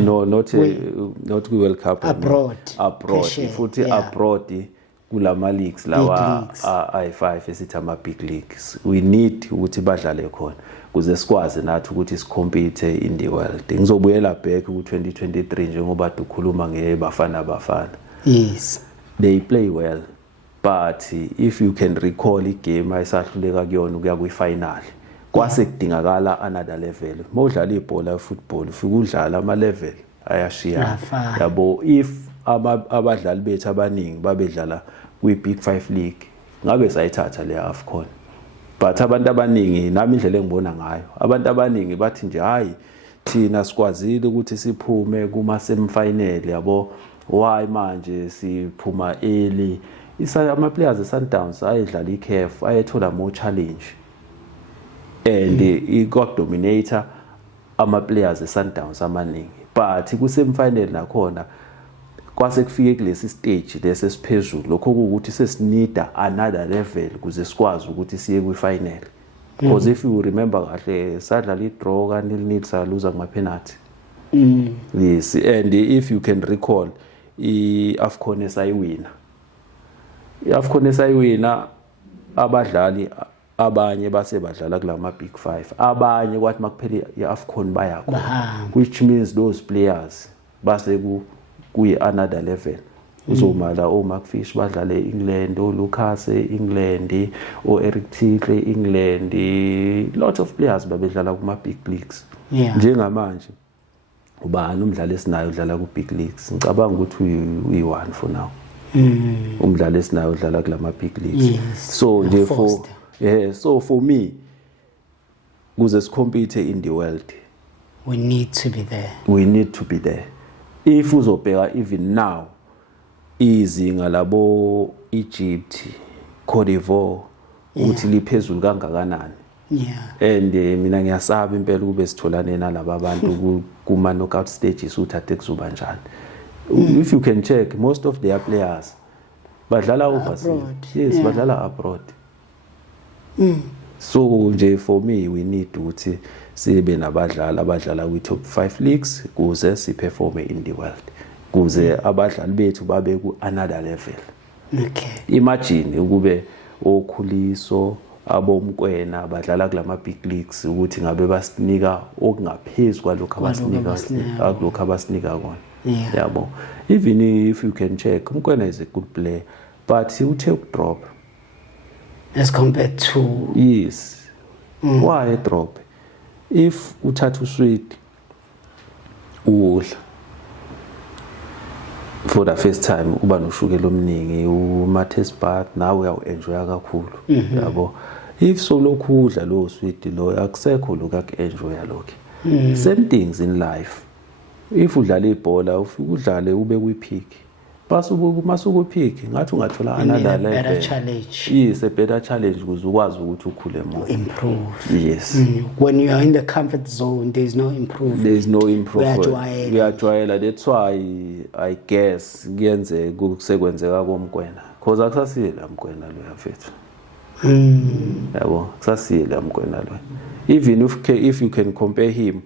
No, not kwi-World Cup, abroad futhi abroad kulama leagues lawa i5 esithi ama big leagues. We need ukuthi badlale khona kuze sikwazi nathi ukuthi sicompete in the world. Ngizobuyela back ku-2023 njengoba dukhuluma ngeBafana. Yes, they play well, but if you can recall igame ayisahluleka kuyona ukuya kwi-final, kwase kudingakala another level. Mawudlala ibhola football ufika udlala ama level ayashiyana yabo. If abadlali bethu abaningi babedlala kwi-Big 5 League ngabe sayithatha le AFCON, but abantu abaningi, nami indlela engibona ngayo, abantu abaningi bathi nje hayi thina sikwazile ukuthi siphume kuma semifinal yabo, why manje siphuma early. Ama players eSundowns ayedlala iCAF ayethola more challenge, and i-got dominator ama players eSundowns amaningi, but kusemifinal nakhona kwase kufike kulesi stage lesi esiphezulu, lokho ukuthi sesinida another level kuze sikwazi ukuthi siye kwi-final. Because if you remember kahle sadlala i-draw ka 0-0 saluza ngama penalty. Yes, and if you can recall i-AFCON esayiwina. I-AFCON esayiwina abadlali abanye base badlala kulama Big 5. Abanye kwathi makuphela i-AFCON bayakho. Which means those players base kuyi another level. Uzomala Markfish badlala eEngland, Lucas eEngland, Eric Title eEngland. Lot of players babedlala kuma big leagues. Njengamanje ubani umdlali esinayo udlala ku big leagues. Ngicabanga ukuthi uyi1 for now. Umdlali esinayo udlala kulama big leagues. So therefore so for me kuze sicompete in the world, we need to be there. We need to be there. If uzobheka even now izinga labo Egypt, Cote d'Ivoire uthi liphezulu kangakanani. And mina ngiyasaba impela kube sitholane nalabo abantu kuma knockout stages uthathe kuzoba njani. If you can check, most of their players badlala overseas. Yes, badlala abroad. So nje for me we need ukuthi sibe nabadlali abadlala kwi top 5 leagues kuze si perform in the world. Kuze abadlali bethu babe ku another level. Imagine ukube okhuliso abomkwena badlala kulama big leagues ukuthi ngabe basinika okungaphezulu kwalokho abasinika kona. Yabo. Even if you can check, Mkwena is a good player, but he will take drop as compared to yes. Why drop? If uthatha usweet udla for the first time uba noshukela omningi uMatthias Bath nawe uyaenjoy kakhulu yabo. If so lokhu udla lo sweet lo akusekho lokho enjoy lokho. Same things in life. If udlala ibhola ufike udlale ube kwi-peak, masuku peak ngathi ungathola another level challenge. Yes, a better challenge ukuze ukwazi ukuthi ukhule more, improve. Yes. When you are in the comfort zone, there is no improvement. There is no improvement. Uyajwayela. That's why I guess kuyenze kusekwenzeka komkwena because akusasile amkwena lo yafethu. Yabo, akusasile amkwena lo. Even if you can compare him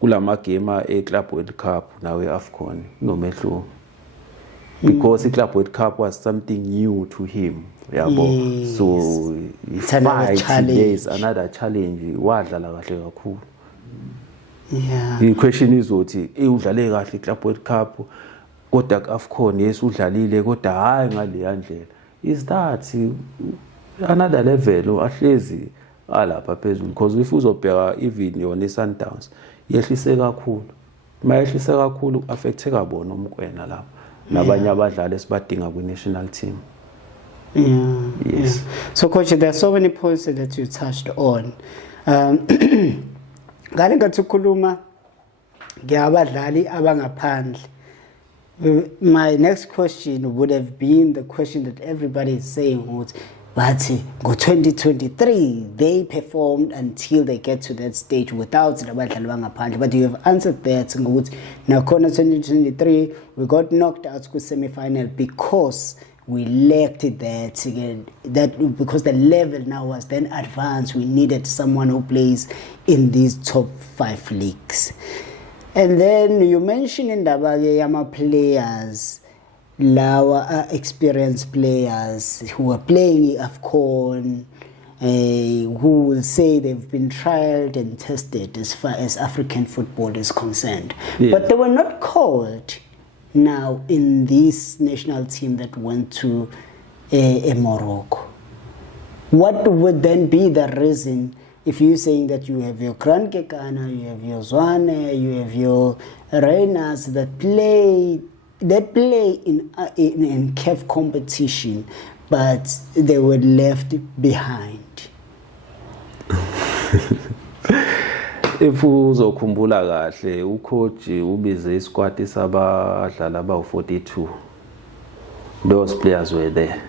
kulama game Club World Cup nawe AFCON no mehlo. Because the Club World Cup was something new to him. Yes. So it's another challenge. There's another challenge. Wadlala kahle kakhulu. Yeah. The question is uthi udlale kahle Club World Cup kodwa AFCON yes udlalile kodwa hayi ngale yandlela. Is that another level ahlezi alapha phezulu because if uzobheka even yona Sundowns yehlise kakhulu. Mayehlise kakhulu affecteka bona umkwena lapha. Nabanye abadlali esibadinga kwi national team. Yes. So coach, there are so many points that you touched on. Ngale ngathi ukhuluma ngabadlali abangaphandle. My next question would have been the question that everybody is saying was, but go 2023 they performed until they get to that stage without abadlali bangaphandle. But you have answered that now corner 2023 we got knocked out to semi-final because we lacked that because the level now was then advanced. We needed someone who plays in these top 5 leagues. And then you mentioned in Dabage Yama players, lawa experienced players who are playing AFCON, who will say they've been trialed and tested as far as African football is concerned. But they were not called now in this national team that went to Morocco. What would then be the reason if you're saying that you have your Gran Kekana, you have your Zwane, you have your Renas that play in CAF competition, but they were left behind? If uzokhumbula kahle ucoach ubize isquad sabadlali aba42. Those players were there.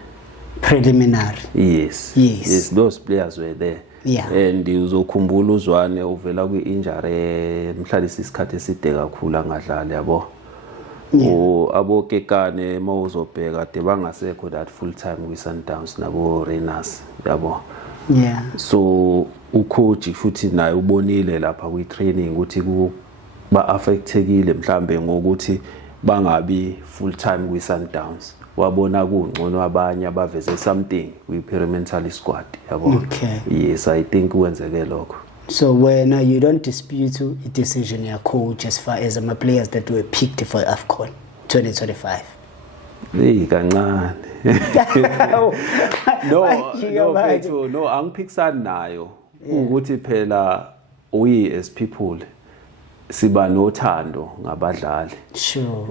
Preliminary. Yes, those players were there. And uzokhumbula uZwane uvela kwi-injury mhlalisa isikhathi eside kakhulu angadlali yabo. Abokekane mawuzobheka de bangasekho that full time kwi Sundowns nabo Renas yabo. So ucoach futhi naye ubonile lapha kwi training ukuthi ba affectekile mhlambe ngokuthi bangabi full time kwi Sundowns wabona kungcono abanye abaveze something kwi Perimental squad yabo. Okay. Yes, I think kwenzeke lokho. So when you don't dispute a decision your coach as far as my players that were picked for AFCON 2025. Kancane. No, angiphikisani nayo. Ukuthi phela we as people siba nothando ngabadlali. Sure.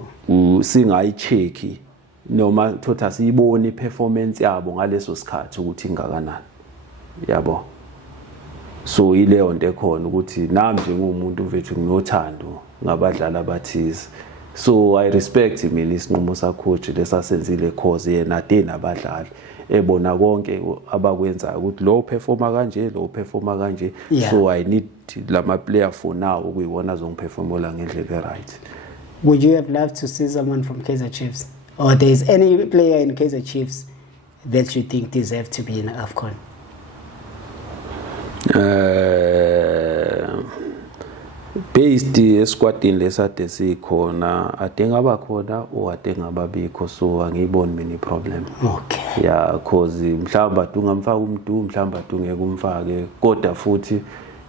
Singayicheki noma thotha siyibona iperformance yabo ngaleso sikhathi ukuthi ingakanani. Yabo. So ileyo nto ekhona ukuthi nami njengomuntu mfethu nginothando ngabadlali abathize. So I respect mina isinqumo sacoach lesasenzile cause yena dena abadlali ebona konke abakwenza ukuthi lo performa kanje lo performa kanje. So I need lama player for now ukuyiwona zongiperformela ngendlela right. Would you have loved to see someone from Kaizer Chiefs, or there is any player in Kaizer Chiefs that you think deserve to be in AFCON? Based esquadini lesade sikhona adengaba khona o adengaba bikho, so angiyiboni mina problem. Okay. Yeah, cause mhlamba tungamfaka umuntu mhlamba tungeke umfake kodwa futhi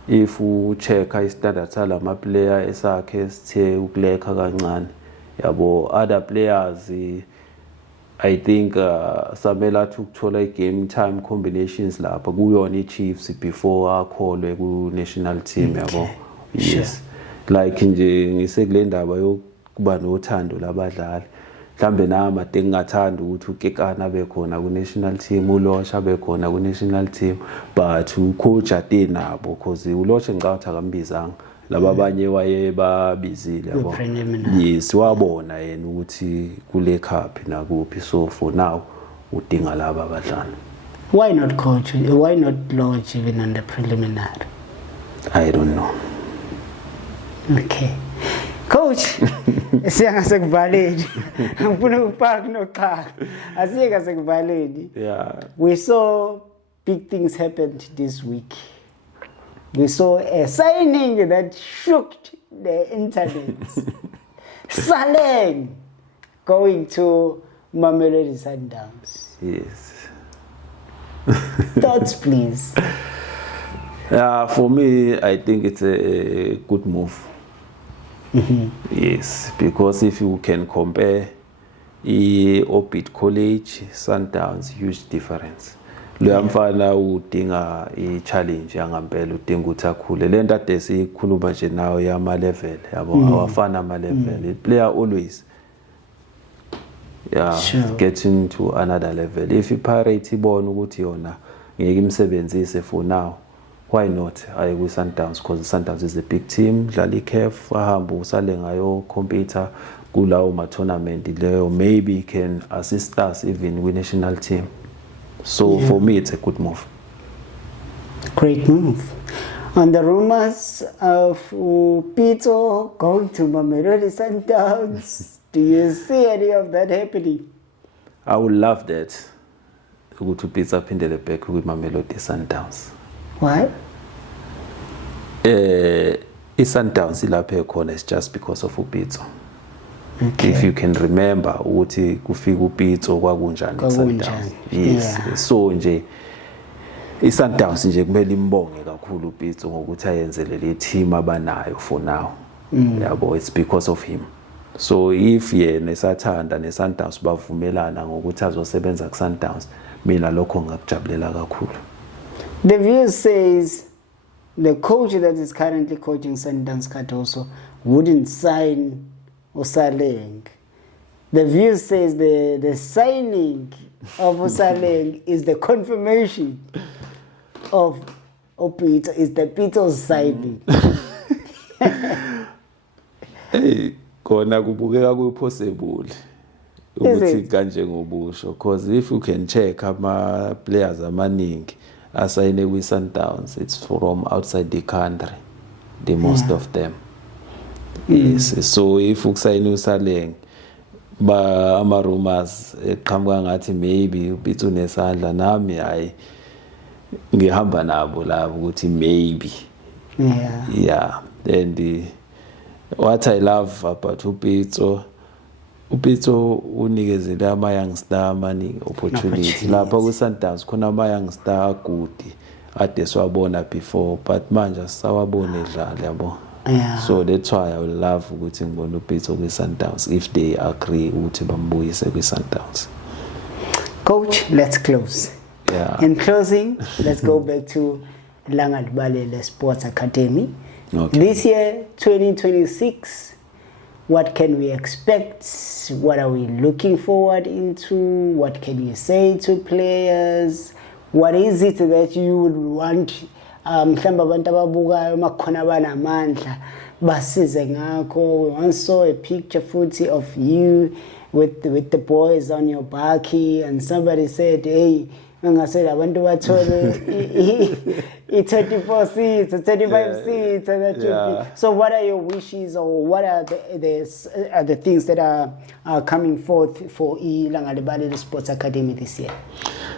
if u check i-standard salama player esakhe sithe ukulekha kancane yabo other players I think samela ukuthola i-game time combinations lapha kuyona i-Chiefs before akholwe ku-national team yabo. Yes. Like nje ngisekule ndaba yokuba nothando labadlali mhlambe nami ade ngingathanda ukuthi uKekana bekhona ku-national team, uLosha bekhona ku-national team, but ucoach ade nabo cause uLosha ngicabanga akambizanga laba abanye waye babizile yabo. Yes, wabona yena ukuthi kule cup nakuphi, so for now udinga laba abadlali. Why not coach? Why not lodge even on the preliminary? I don't know. Okay. Coach, siyanga sekuvaleni. Ngifuna ukuphaka noxhaka. Asiyeka sekuvaleni. Yeah. We saw big things happened this week. We saw a signing that shook the internet. Saleng going to Mamelodi Sundowns. Yes. Thoughts, please. For me, I think it's a good move. Yes, because if you can compare Orbit College, Sundowns, huge difference. Lo mfana udinga i-challenge yangampela udinga ukuthi akhule. Le nto ade sikhuluma nje nayo yama level yabo awafana ama level. Player always getting to another level. If iPirates ibona ukuthi yona ngeke imsebenzise for now, why not? I with Sundowns because Sundowns is a big team. Dlala iCAF ahamba usale ngayo compete kulawo ma tournament leyo, maybe can assist us even with national team. So for me it's a good move. Great move. On the rumors of Pitso going to Mamelodi Sundowns, do you see any of that happening? I would love that. Go to Pitso phindele back with Mamelodi Sundowns. Why? I-Sundowns ilapha ekhona is just because of uPitso. Okay. If you can remember ukuthi kufika uPitso kwakunjani iSundowns. Yes. So nje iSundowns nje kumele imbonge kakhulu uPitso ngokuthi ayenzele le team abanayo for now. Yabo, it's because of him. So if yena esathanda neSundowns bavumelana ngokuthi azosebenza kuSundowns, mina lokho ngakujabulela kakhulu. The view says the coach that is currently coaching Sundowns Cardoso wouldn't sign Osaleng. The view says the signing of Osaleng is the confirmation of Opito, is the Pito's signing. Hey, kona kubukeka kuyipossible ukuthi kanje ngobusho, because if you can check ama players amaningi asayine with Sundowns, it's from outside the country, the most of them. Yes, so if ukusayina uSaleng ba ama rumors eqhamuka ngathi maybe uPitso nesandla, nami hayi ngihamba nabo labo ukuthi maybe. And what I love about uPitso uPitso unikezele ama youngster amaningi opportunity lapha ku Sundowns khona ama youngster agudi ade swabona before but manje sawabone edlala yabo. So that's why I would love ukuthi ngibone uPitso ku Sundowns if they agree ukuthi bambuyise ku Sundowns. Coach, let's close. Yeah. In closing, let's go back to Langa Libalele Sports Academy. Okay. This year, 2026, what can we expect? What are we looking forward into? What can you say to players? What is it that you would want mhlamba abantu ababukayo makhona banamandla basize ngakho? We once saw a picture futhi of you with the boys on your back, and somebody said, hey, said abantu bathole 34 seats or 35 seats, and that should be. So what are your wishes, or what are the things that are coming forth for Langa Libalele Sports Academy this year?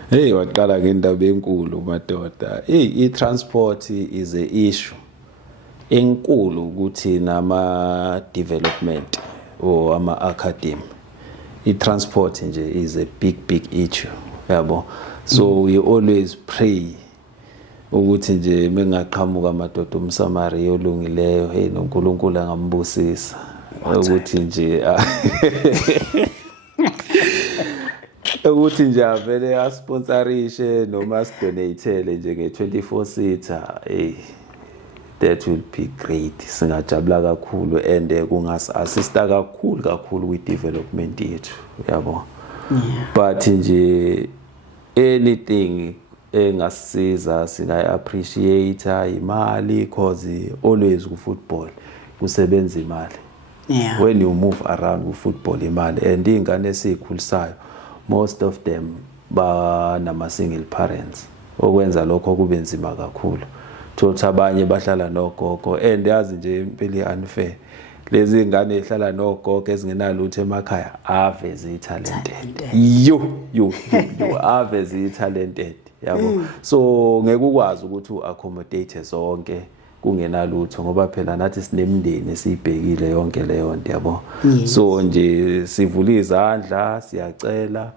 Hey, waqala ngendaba enkulu madoda. Hey, transport is a issue enkulu ukuthi nama development or ama academy. Transport nje is a big issue, yabo. So we always pray ukuthi nje mengaqhamuka amadoda umsamari olungileyo, hey noNkulunkulu angambusisa ukuthi nje ukuthi nje avele asponsorishe noma asdonatele nje nge-24 seater, hey that will be great. Singajabula kakhulu and kungasi-assista kakhulu with development yethu, yabo. But nje anything engasisiza singayi-appreciate imali, because always ku football kusebenza imali. When you move around with football imali, and ingane ezikhulisayo most of them banama single parents, okwenza lokho kube nzima kakhulu. Thothi abanye bahlala nogogo, and yazi nje impela unfair. Lezi ingane ehlala nogogo ezingenalutho emakhaya ave zi-talented. You ave zi-talented, yabo. So ngeke ukwazi ukuthi uaccommodate zonke kungenalutho, ngoba phela nathi sinemndeni siyibhekile yonke leyo nto, yabo. So nje sivula izandla, siyacela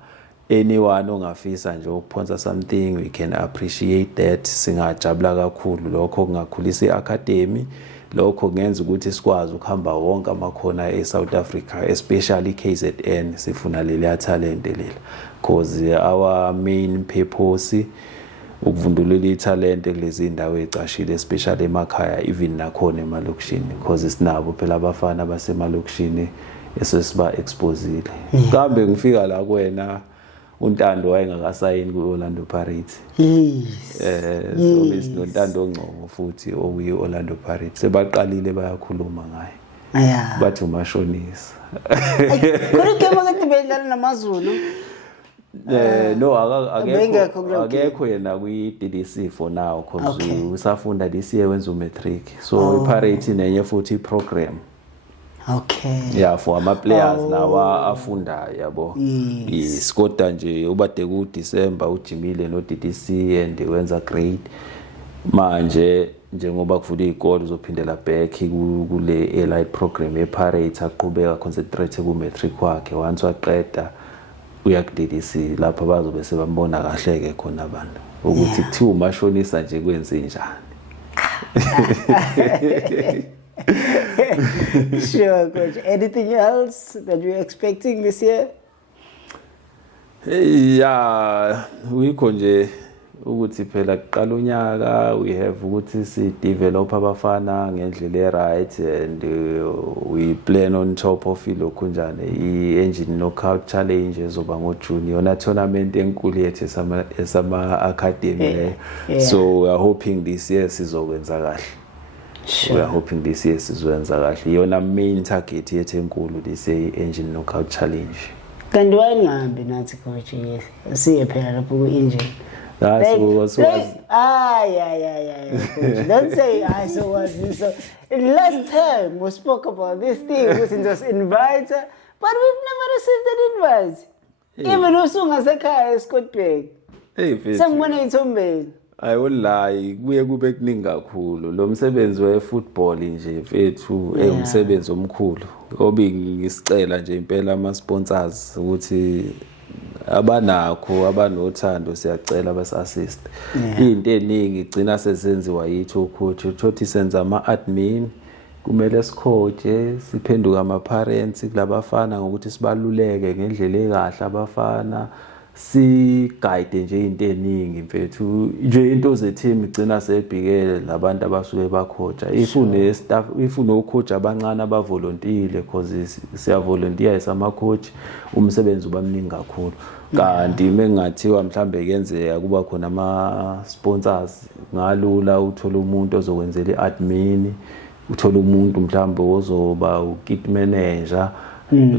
anyone ongafisa nje ukuphonsa something, we can appreciate that. Singajabula kakhulu lokho kungakhulisa iacademy, lokho kungenza ukuthi sikwazi ukuhamba wonke amakhona eSouth Africa, especially KZN. Sifuna leli talent lela, because our main purpose ukuvundulela italent kulezi indawo ecashile, especially emakhaya, even nakhona emalokishini, because sinabo phela abafana basemalokishini esesiba exposile. Kambe ngifika la kuwena uNtando wayengakasayini ku-Orlando Pirates. So besinoNtando Ngcobo futhi okuyi-Orlando Pirates, sebaqalile bayakhuluma ngaye. Bathi umashonisa. Khona igame kade bedlala namaZulu. No, akekho yena kwi-DDC for now, because usafunda this year wenza umatric. So iPirates nenye futhi program. Yeah, for ama players nawa afunda, yabo. Iskoda nje ubade ku December uJimile no DDC and wenza great. Manje njengoba kuvula izikole uzophindela back kule elite program ePirates, aqhubeka concentrate ku matric wakhe. Once waqeda uya ku DDC, lapha bazobe sebambona kahle ke khona abantu ukuthi kuthiwa umashonisa nje kwenze njani. Sure, coach. Anything else that you're expecting this year? Yeah, wikho nje ukuthi phela kuqala unyaka we have ukuthi si develop abafana ngendlela right, and we plan on top of ilokhu njane i-engine knockout challenge ezoba ngoJune, yona tournament enkulu yethu esama academy. So we are hoping this year sizokwenza kahle. We are hoping this year sizokwenza kahle. Yona main target yethu enkulu this year engine knockout challenge. Kanti wayengahambi nathi coach, siye phela lapho ku-engine. That's coach. Don't say so last time we spoke about this thing, we just invite her, but we've never received an invite. Even usungasekhaya eScottburg. Hey, sengibona iy'thombeni. ayolayi kuye kube kuningi kakhulu lo msebenzi we-football nje mfethu umsebenzi omkhulu obi ngisicela nje impela ama-sponsors ukuthi abanakho abanothando siyacela basi-assist into eningi igcina sesenziwa yithu coach uthothi senza ama-admin kumele sikhoje siphenduka ama-parents kulabafana ngokuthi sibaluleke ngendlela ekahle abafana si-guide nje into eningi mfethu nje into ze-team igcina sebhikele labantu abasuke bakhoja if uno-coach abancane abavolontile cause siyavolontiya isama-coach umsebenzi uba mningi kakhulu kanti mengathiwa mhlambe kuyenzeka kuba khona ama-sponsors ngalula uthola umuntu ozokwenzela i-admin uthola umuntu mhlambe ozoba u-kit manager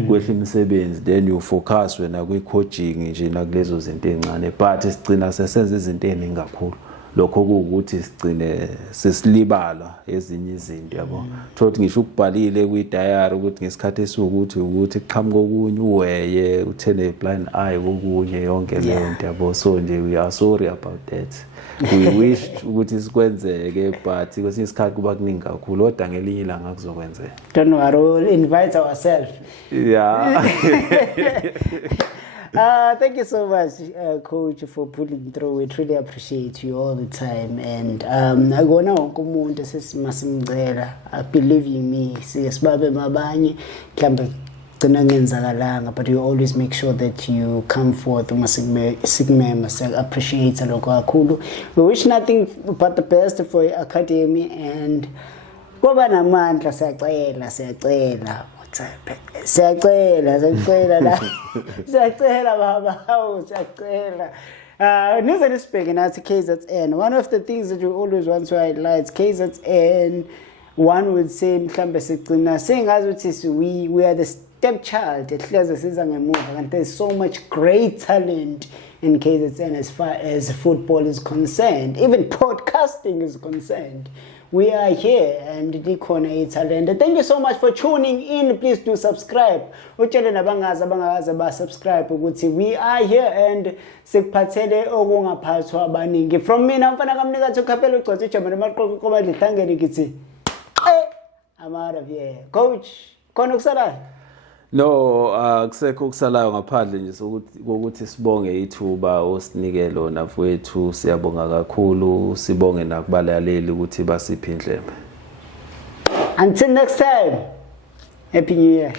kwehla imisebenzi then you focus wena kwi-coaching nje nakulezo zinto ezincane but sigcina sesenza izinto eziningi kakhulu lokho kuwukuthi sigcine sesilibala ezinye izinto yabo thothi ngisho ukubhalile kwi-diary ukuthi ngesikhathi esiwukuthi ukuthi kuqhamuka okunye uweye uthele blind eye kokunye yonke leyo nto yabo so nje we are sorry about that we wish ukuthi sikwenzeke but kwesinye isikhathi kuba kuningi kakhulu kodwa ngelinye ilanga kuzokwenzeka. Don't worry, we'll invite ourselves. Yeah. Thank you so much, Coach, for pulling through. We truly appreciate you all the time. And I go now, umuntu sesimasimcela. Believe in me, sibabe mabanye mhlambe gcina ngenzakalanga, but you always make sure that you come forth sigmema appreciate lokho kakhulu. We wish nothing but the best for your academy and kuba namandla siyacela baba siyacela nize nisibheke nathi KZN. One of the things that you always want to highlight KZN, one would say mhlambe sigcina sengazi ukuthi we are the stepchild ehleze siza ngemuva and there's so much great talent in KZN as far as football is concerned, even podcasting is concerned. We are here and dikhona italent. Thank you so much for tuning in. Please do subscribe. Utshele nabangakaze ba subscribe ukuthi we are here and sikuphathele okungaphathwa abaningi. From mina mfana kaMnikazi uKhapela uGcotsi ujamani maqoqo qoba lihlangene ngithi I'm out of here. Coach, khona ukusalayo? No, akusekho kusalayo ngaphandle nje ukuthi sibonge ithuba osinike lona mfowethu siyabonga kakhulu sibonge nakubalaleli ukuthi basiphe indlebe. Until next time. Happy New Year.